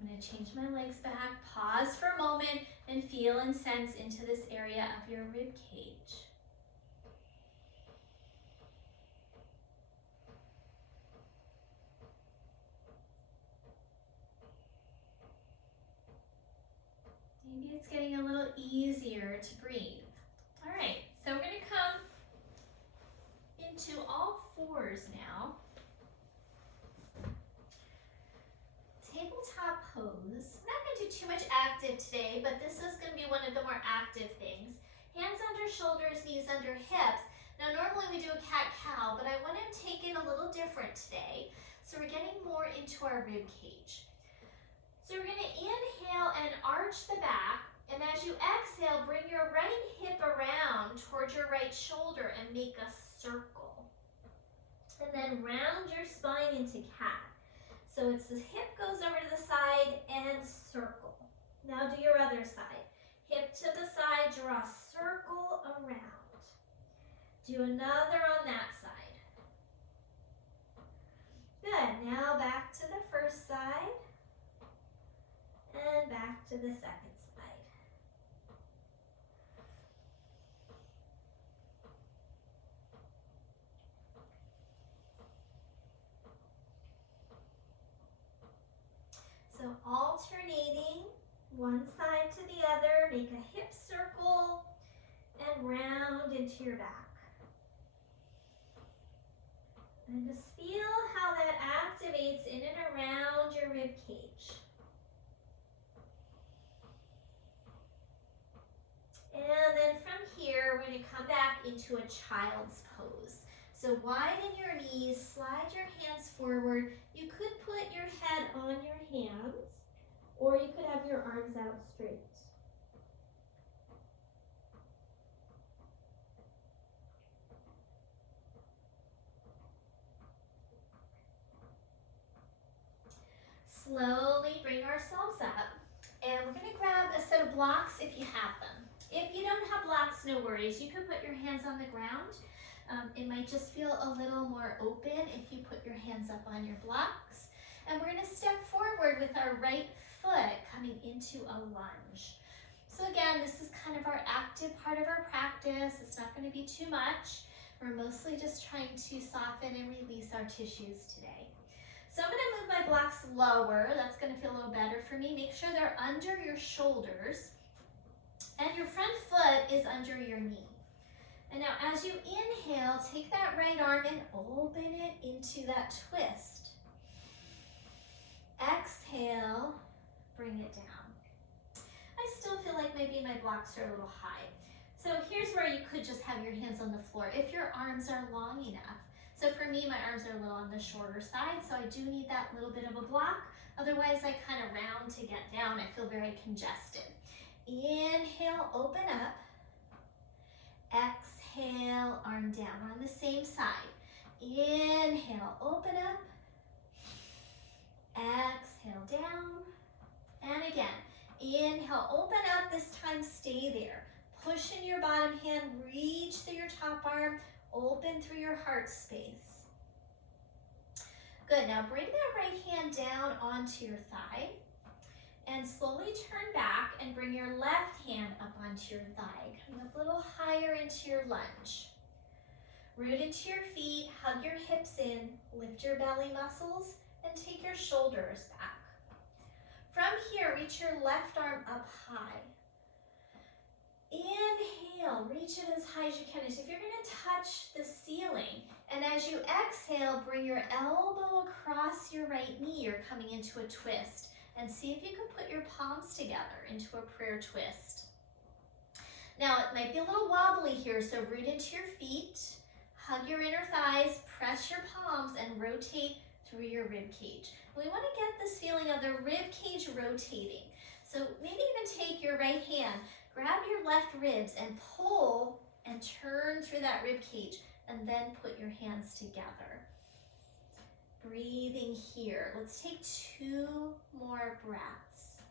I'm going to change my legs back, pause for a moment, and feel and sense into this area of your rib cage. Maybe it's getting a little easier to breathe. All right, so we're going to come into all fours now. Tabletop pose. I'm not going to do too much active today, but this is going to be one of the more active things. Hands under shoulders, knees under hips. Now normally we do a cat-cow, but I want to take it a little different today. So we're getting more into our rib cage. So we're going to inhale and arch the back, and as you exhale, bring your right hip around towards your right shoulder and make a circle. And then round your spine into cat. So it's the hip goes over to the side and circle. Now do your other side. Hip to the side, draw a circle around. Do another on that side. Good, now back to the first side and back to the second side. So alternating one side to the other, make a hip circle and round into your back. And just feel how that activates in and around your rib cage. And then from here, we're going to come back into a child's pose. So widen your knees, slide your hands forward. You could put your head on your hands, or you could have your arms out straight. Slowly bring ourselves up, and we're going to grab a set of blocks if you have them. If you don't have blocks, no worries. You can put your hands on the ground. It might just feel a little more open if you put your hands up on your blocks. And we're going to step forward with our right foot coming into a lunge. So again, this is kind of our active part of our practice. It's not going to be too much. We're mostly just trying to soften and release our tissues today. So I'm going to move my blocks lower. That's going to feel a little better for me. Make sure they're under your shoulders. And your front foot is under your knee. And now as you inhale, take that right arm and open it into that twist. Exhale, bring it down. I still feel like maybe my blocks are a little high. So here's where you could just have your hands on the floor if your arms are long enough. So for me, my arms are a little on the shorter side, so I do need that little bit of a block. Otherwise, I kind of round to get down. I feel very congested. Inhale, open up. Exhale, arm down. We're on the same side. Inhale, open up. Exhale, down. And again, inhale, open up. This time, stay there. Push in your bottom hand, reach through your top arm, open through your heart space. Good, now bring that right hand down onto your thigh and slowly turn back and bring your left hand up onto your thigh. Coming up a little higher into your lunge. Root into your feet, hug your hips in, lift your belly muscles, and take your shoulders back. From here, reach your left arm up high. Inhale, reach it as high as you can. As if you're going to touch the ceiling. And as you exhale, bring your elbow across your right knee. You're coming into a twist. And see if you can put your palms together into a prayer twist. Now, it might be a little wobbly here, so root into your feet, hug your inner thighs, press your palms, and rotate through your rib cage. We want to get this feeling of the rib cage rotating. So maybe even take your right hand, grab your left ribs, and pull and turn through that rib cage, and then put your hands together. Breathing here. Let's take 2 more breaths.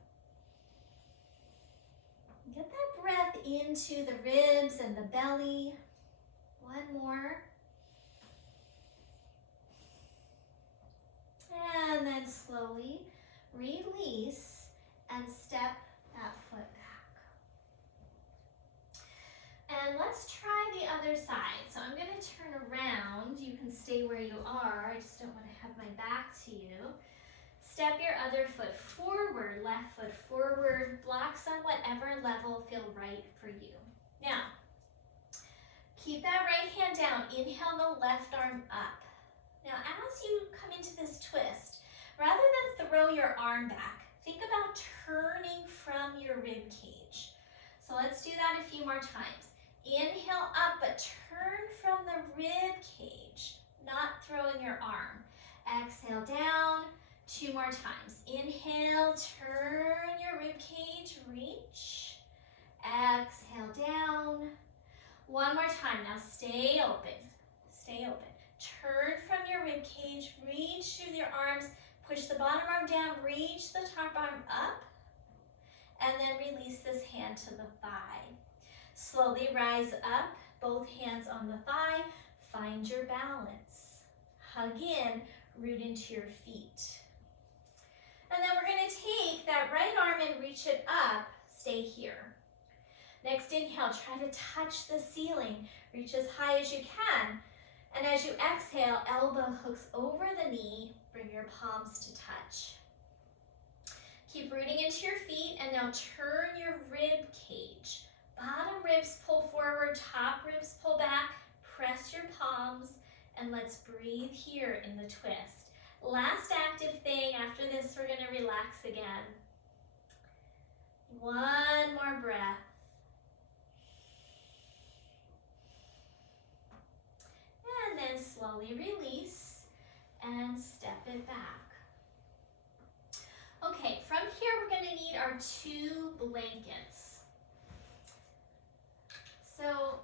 Get that breath into the ribs and the belly. 1 more. And then slowly release and step that foot back. And let's try the other side. So I'm going to turn around. You can stay where you are. I just don't want to have my back to you. Step your other foot forward, left foot forward. Blocks on whatever level feel right for you. Now, keep that right hand down. Inhale the left arm up. Now, as you come into this twist, rather than throw your arm back, think about turning from your rib cage. So let's do that a few more times. Inhale up, but turn from the rib cage, not throwing your arm. Exhale down, 2 more times. Inhale, turn your rib cage, reach. Exhale down. 1 more time. Now stay open. Stay open. Turn from your rib cage, reach through your arms, push the bottom arm down, reach the top arm up, and then release this hand to the thigh. Slowly rise up, both hands on the thigh, find your balance. Hug in, root into your feet. And then we're going to take that right arm and reach it up, stay here. Next inhale, try to touch the ceiling, reach as high as you can. And as you exhale, elbow hooks over the knee, bring your palms to touch. Keep rooting into your feet and now turn your rib cage. Bottom ribs pull forward, top ribs pull back, press your palms, and let's breathe here in the twist. Last active thing, after this we're going to relax again. 1 more breath. And then slowly release and step it back. Okay, from here we're going to need our 2 blankets. So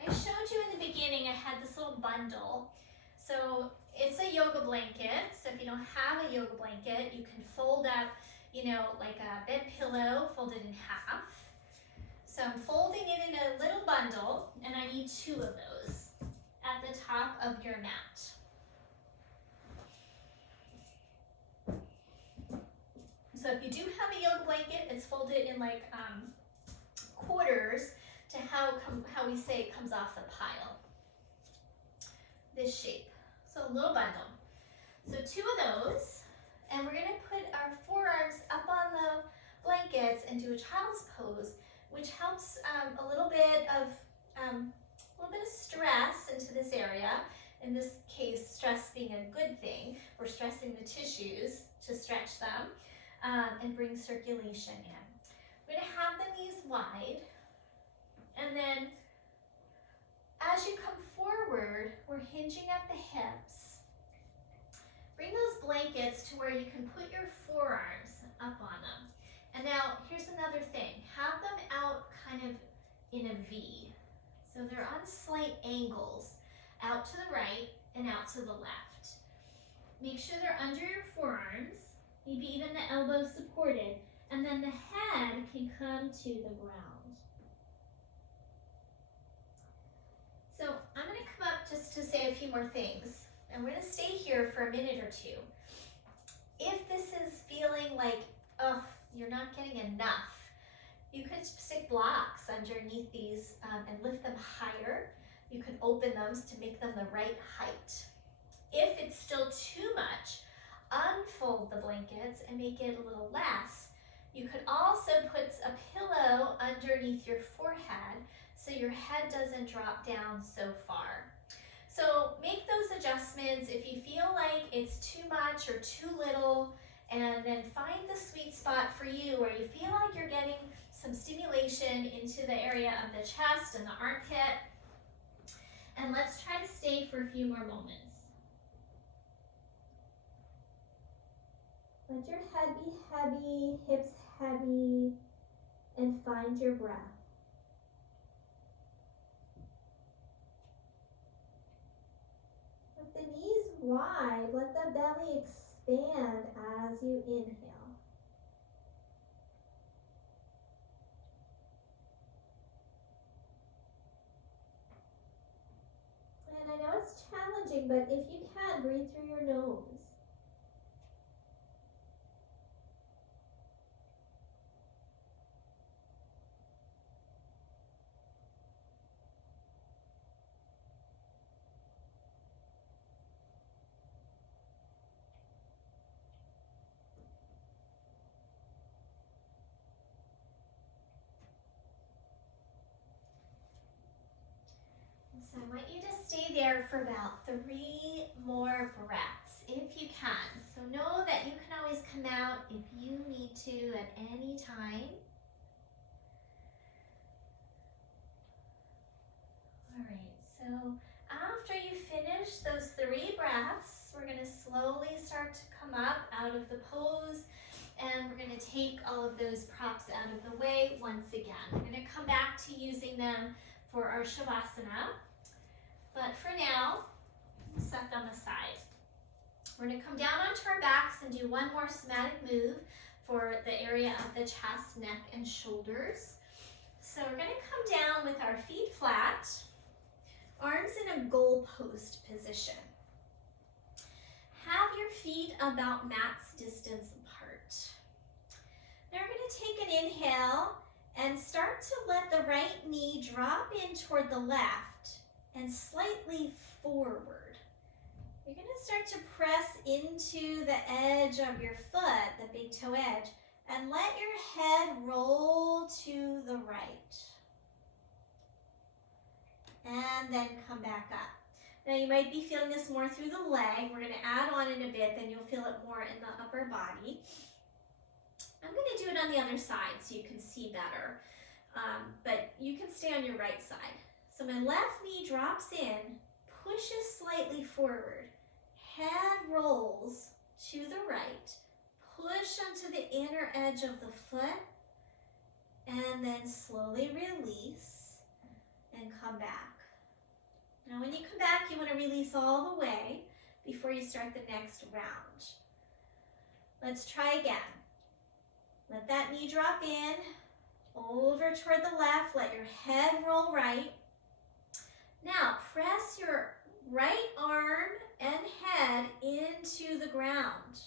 I showed you in the beginning I had this little bundle. So it's a yoga blanket. So if you don't have a yoga blanket, you can fold up, like a bed pillow, fold it in half. So I'm folding it in a little bundle, and I need 2 of those at the top of your mat. So if you do have a yoga blanket, it's folded in like quarters to how we say it comes off the pile. This shape. So a little bundle. So 2 of those, and we're going to put our forearms up on the blankets and do a child's pose, which helps a little bit of stress into this area. In this case, stress being a good thing. We're stressing the tissues to stretch them and bring circulation in. We're going to have the knees wide, and then as you come forward, we're hinging at the hips. Bring those blankets to where you can put your forearms up on them. And now, here's another thing. Have them out kind of in a V. So they're on slight angles, out to the right and out to the left. Make sure they're under your forearms, maybe even the elbows supported, and then the head can come to the ground. So I'm going to come up just to say a few more things, and we're going to stay here for a minute or 2. If this is feeling like, oh, you're not getting enough, you could stick blocks underneath these and lift them higher. You can open them to make them the right height. If it's still too much, unfold the blankets and make it a little less. You could also put a pillow underneath your forehead so your head doesn't drop down so far. So make those adjustments if you feel like it's too much or too little, and then find the sweet spot for you where you feel like you're getting some stimulation into the area of the chest and the armpit. And let's try to stay for a few more moments. Let your head be heavy, hips heavy, and find your breath. Let the knees wide, let the belly expand as you inhale. And I know it's challenging, but if you can, breathe through your nose. So I want you to stay there for about 3 more breaths if you can. So know that you can always come out if you need to at any time. All right, so after you finish those 3 breaths, we're going to slowly start to come up out of the pose, and we're going to take all of those props out of the way once again. We're going to come back to using them for our Shavasana, but for now, set them aside. We're going to come down onto our backs and do one more somatic move for the area of the chest, neck, and shoulders. So we're going to come down with our feet flat, arms in a goalpost position. Have your feet about mat's distance apart. Now we're going to take an inhale and start to let the right knee drop in toward the left and slightly forward. You're going to start to press into the edge of your foot, the big toe edge, and let your head roll to the right. And then come back up. Now you might be feeling this more through the leg. We're going to add on in a bit, then you'll feel it more in the upper body. I'm going to do it on the other side so you can see better, but you can stay on your right side. So my left knee drops in, pushes slightly forward, head rolls to the right, push onto the inner edge of the foot, and then slowly release and come back. Now when you come back, you want to release all the way before you start the next round. Let's try again. Let that knee drop in, over toward the left, let your head roll right. Now press your right arm and head into the ground.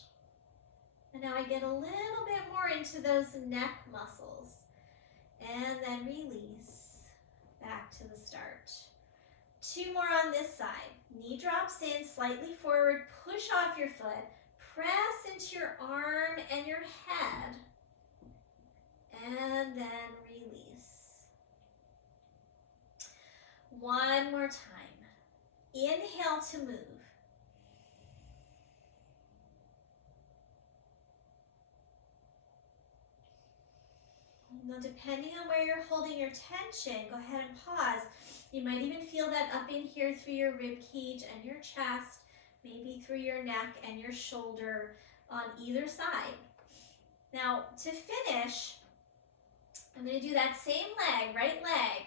And now I get a little bit more into those neck muscles. And then release, back to the start. 2 more on this side. Knee drops in, slightly forward, push off your foot, press into your arm and your head, and then release. 1 more time. Inhale to move. Now, depending on where you're holding your tension, go ahead and pause. You might even feel that up in here through your rib cage and your chest, maybe through your neck and your shoulder on either side. Now, to finish, I'm going to do that same leg, right leg.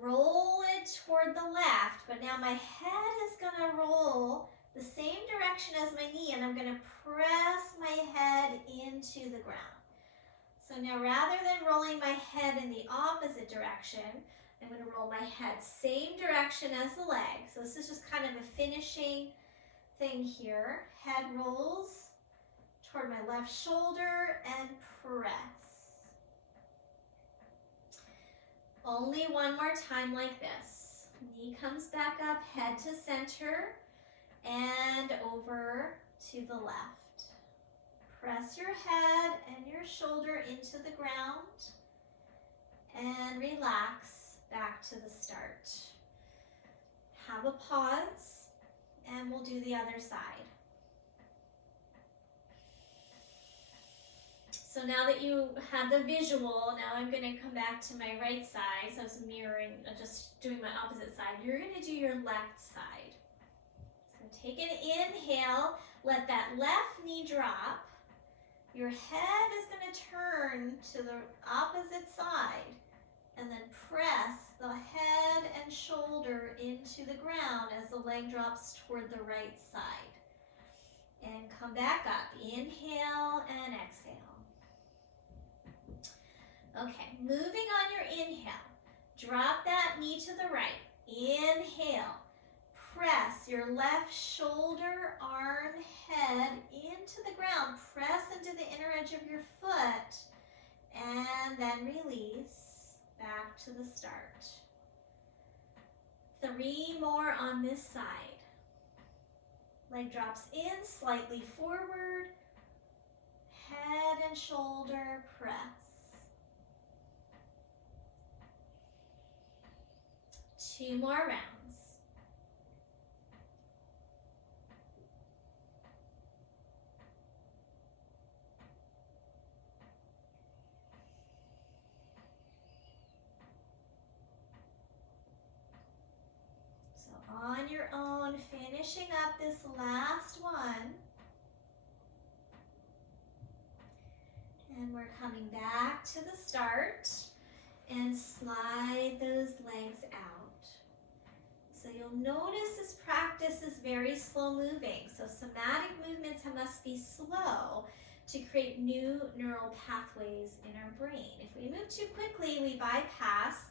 Roll it toward the left, but now my head is going to roll the same direction as my knee, and I'm going to press my head into the ground. So now rather than rolling my head in the opposite direction, I'm going to roll my head same direction as the leg. So this is just kind of a finishing thing here. Head rolls toward my left shoulder and press. Only 1 more time like this. Knee comes back up, head to center, and over to the left. Press your head and your shoulder into the ground and relax back to the start. Have a pause and we'll do the other side. So now that you had the visual, now I'm going to come back to my right side. So I was mirroring, just doing my opposite side. You're going to do your left side. So take an inhale, let that left knee drop. Your head is going to turn to the opposite side and then press the head and shoulder into the ground as the leg drops toward the right side. And come back up. Inhale and exhale. Okay, moving on your inhale. Drop that knee to the right. Inhale. Press your left shoulder, arm, head into the ground. Press into the inner edge of your foot. And then release back to the start. 3 more on this side. Leg drops in, slightly forward. Head and shoulder, press. 2 more rounds. finishing up this last one. And we're coming back to the start and slide those legs out. So you'll notice this practice is very slow moving. So somatic movements must be slow to create new neural pathways in our brain. If we move too quickly, we bypass,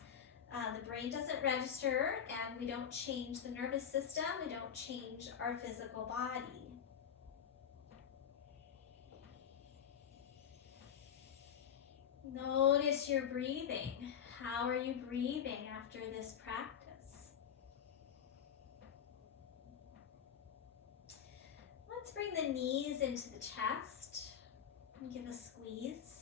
the brain doesn't register, and we don't change the nervous system, we don't change our physical body. Notice your breathing. How are you breathing after this practice? Let's bring the knees into the chest and give a squeeze.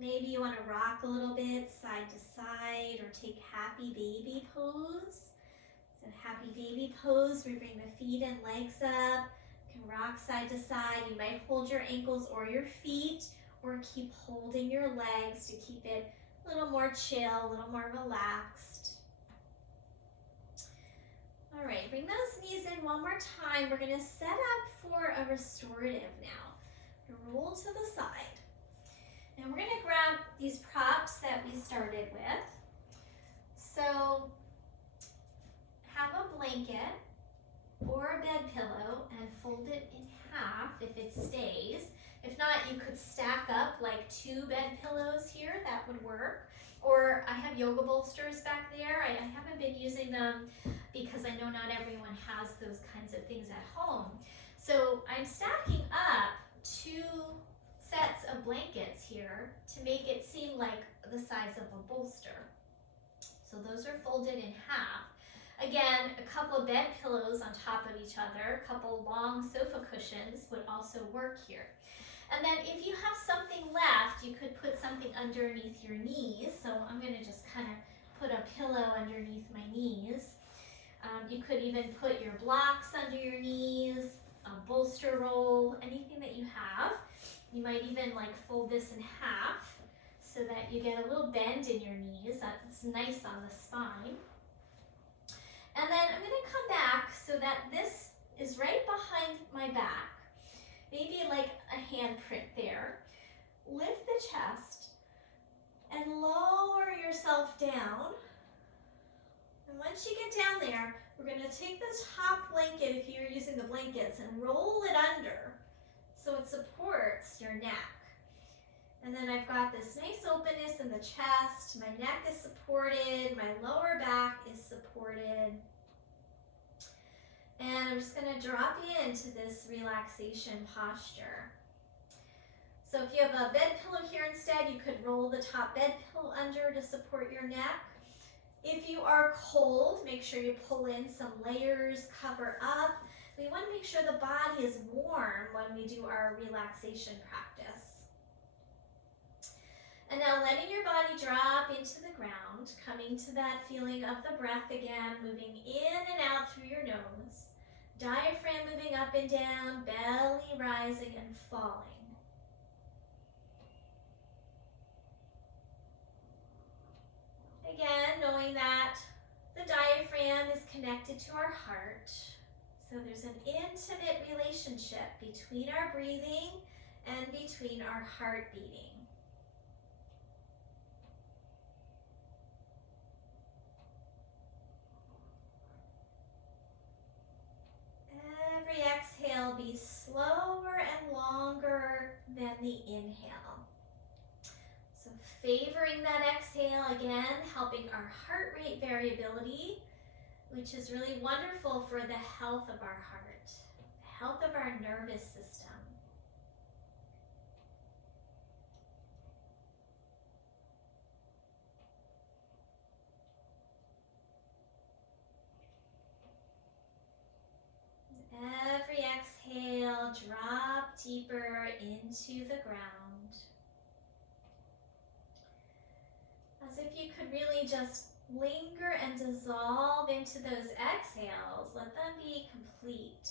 Maybe you want to rock a little bit side to side or take happy baby pose. So happy baby pose, we bring the feet and legs up, can rock side to side. You might hold your ankles or your feet, or keep holding your legs to keep it a little more chill, a little more relaxed. All right, bring those knees in one more time. We're gonna set up for a restorative now. Roll to the side. And we're gonna grab these props that we started with. So have a blanket or a bed pillow and fold it in half if it stays. If not, you could stack up like 2 bed pillows here, that would work. Or I have yoga bolsters back there. I haven't been using them because I know not everyone has those kinds of things at home. So I'm stacking up 2 sets of blankets here to make it seem like the size of a bolster. So those are folded in half. Again, a couple of bed pillows on top of each other, a couple long sofa cushions would also work here. And then if you have something left, you could put something underneath your knees. So I'm gonna just kind of put a pillow underneath my knees. You could even put your blocks under your knees, a bolster roll, anything that you have. You might even like fold this in half so that you get a little bend in your knees. That's nice on the spine. And then I'm gonna come back so that this is right behind my back. Maybe like a handprint there. Lift the chest and lower yourself down. And once you get down there, we're gonna take the top blanket, if you're using the blankets, and roll it under so it supports your neck. And then I've got this nice openness in the chest, my neck is supported, my lower back is supported. And I'm just gonna drop you into this relaxation posture. So if you have a bed pillow here instead, you could roll the top bed pillow under to support your neck. If you are cold, make sure you pull in some layers, cover up. We want to make sure the body is warm when we do our relaxation practice. And now letting your body drop into the ground, coming to that feeling of the breath again, moving in and out through your nose. Diaphragm moving up and down, belly rising and falling. Again, knowing that the diaphragm is connected to our heart. So there's an intimate relationship between our breathing and between our heart beating. Every exhale be slower and longer than the inhale. So favoring that exhale again, helping our heart rate variability, which is really wonderful for the health of our heart, the health of our nervous system. Every exhale, drop deeper into the ground. As if you could really just linger and dissolve into those exhales. Let them be complete.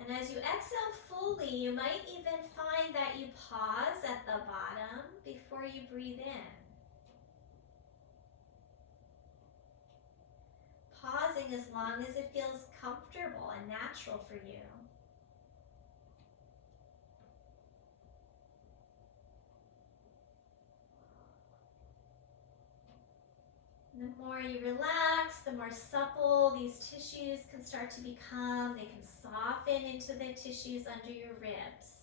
And as you exhale fully, you might even find that you pause at the bottom before you breathe in. pausing as long as it feels comfortable and natural for you. The more you relax, the more supple these tissues can start to become. They can soften into the tissues under your ribs.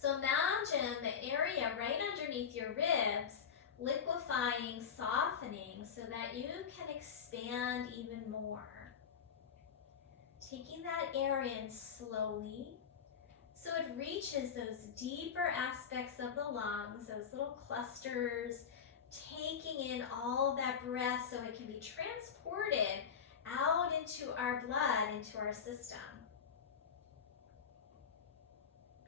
So imagine the area right underneath your ribs liquefying, softening, so that you can expand even more. Taking that air in slowly so it reaches those deeper aspects of the lungs, those little clusters, taking in all of that breath so it can be transported out into our blood, into our system.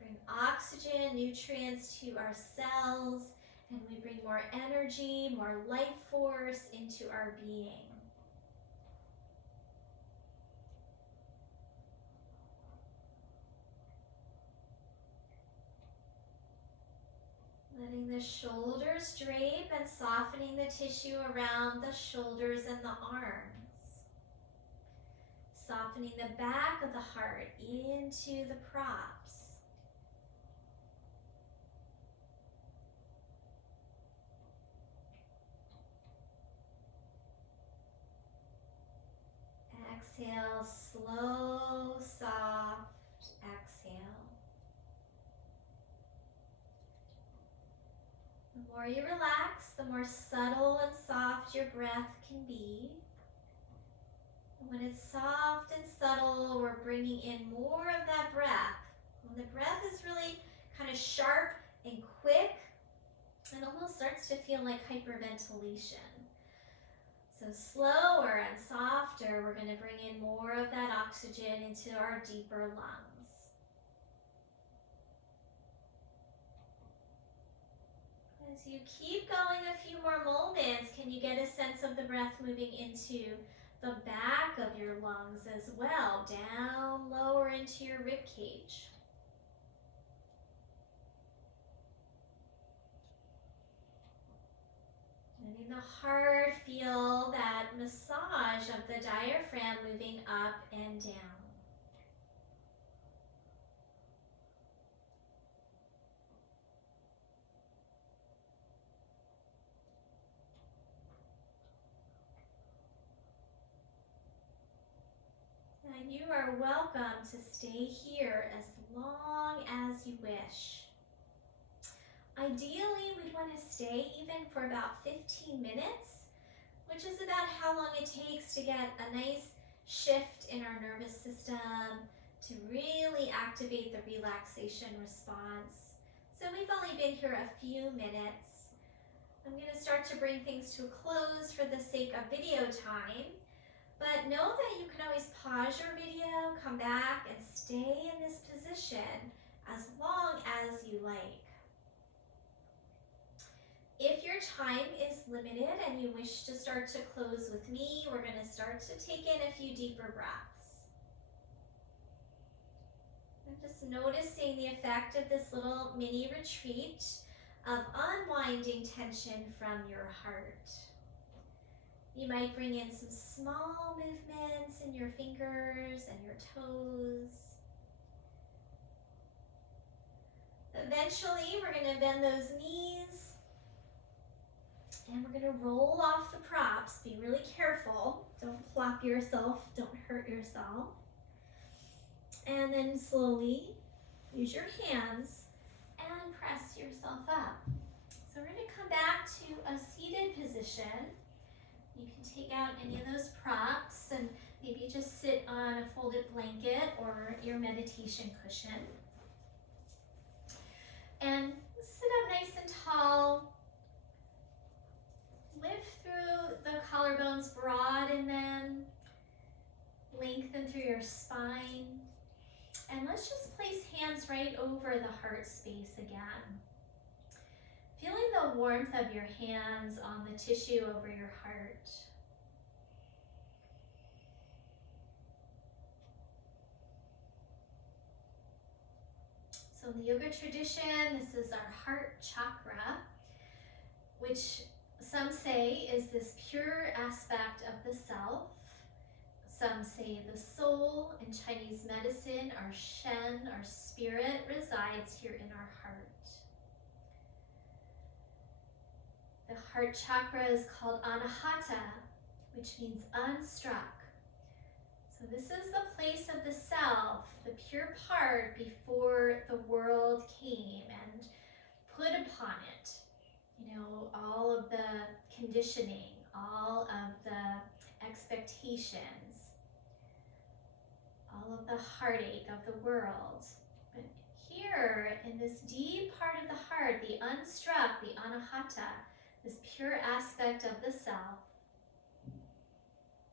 Bring oxygen, nutrients to our cells, and we bring more energy, more life force into our being. Letting the shoulders drape and softening the tissue around the shoulders and the arms. Softening the back of the heart into the props. Exhale, slow, soft exhale. The more you relax, the more subtle and soft your breath can be. And when it's soft and subtle, we're bringing in more of that breath. When the breath is really kind of sharp and quick, it almost starts to feel like hyperventilation. So slower and softer, we're going to bring in more of that oxygen into our deeper lungs. As you keep going a few more moments, can you get a sense of the breath moving into the back of your lungs as well, down lower into your rib cage? Letting the heart feel that massage of the diaphragm moving up and down. And you are welcome to stay here as long as you wish. Ideally, we'd want to stay even for about 15 minutes, which is about how long it takes to get a nice shift in our nervous system, to really activate the relaxation response. So we've only been here a few minutes. I'm going to start to bring things to a close for the sake of video time, but know that you can always pause your video, come back, and stay in this position as long as you like. If your time is limited and you wish to start to close with me, we're going to start to take in a few deeper breaths. And just noticing the effect of this little mini retreat of unwinding tension from your heart. You might bring in some small movements in your fingers and your toes. Eventually, we're going to bend those knees. And we're going to roll off the props. Be really careful. Don't plop yourself. Don't hurt yourself. And then slowly use your hands and press yourself up. So we're going to come back to a seated position. You can take out any of those props and maybe just sit on a folded blanket or your meditation cushion. And sit up nice and tall. Lift through the collarbones, broaden them, lengthen through your spine. And let's just place hands right over the heart space again. Feeling the warmth of your hands on the tissue over your heart. So in the yoga tradition, this is our heart chakra, which some say is this pure aspect of the self. Some say the soul. In Chinese medicine, our Shen, our spirit, resides here in our heart. The heart chakra is called Anahata, which means unstruck. So this is the place of the self, the pure part before the world came and put upon it, all of the conditioning, all of the expectations, all of the heartache of the world. But here, in this deep part of the heart, the unstruck, the Anahata, this pure aspect of the self,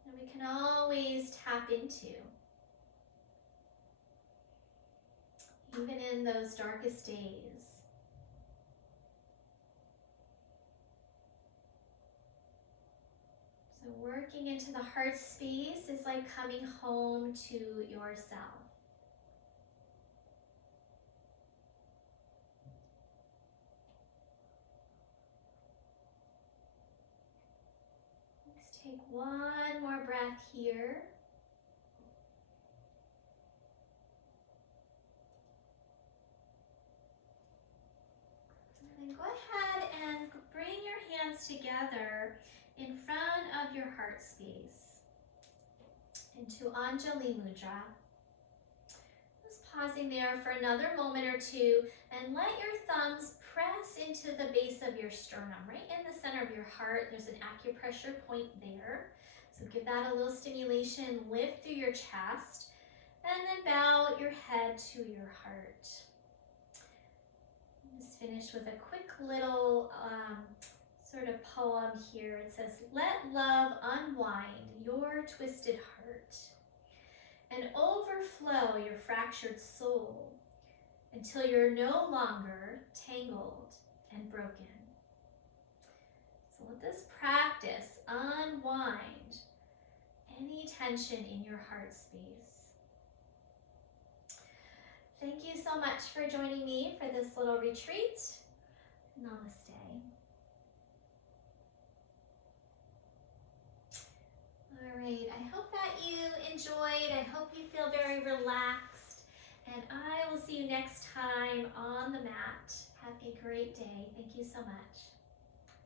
that we can always tap into, even in those darkest days. So working into the heart space is like coming home to yourself. Let's take one more breath here. And then go ahead and bring your hands together in front of your heart space into Anjali Mudra. Just pausing there for another moment or two, and let your thumbs press into the base of your sternum, right in the center of your heart. There's an acupressure point there. So give that a little stimulation, lift through your chest, and then bow your head to your heart. Just finish with a quick little sort of poem here. It says, "Let love unwind your twisted heart and overflow your fractured soul until you're no longer tangled and broken." So let this practice unwind any tension in your heart space. Thank you so much for joining me for this little retreat. Namaste. All right, I hope that you enjoyed. I hope you feel very relaxed. And I will see you next time on the mat. Have a great day. Thank you so much.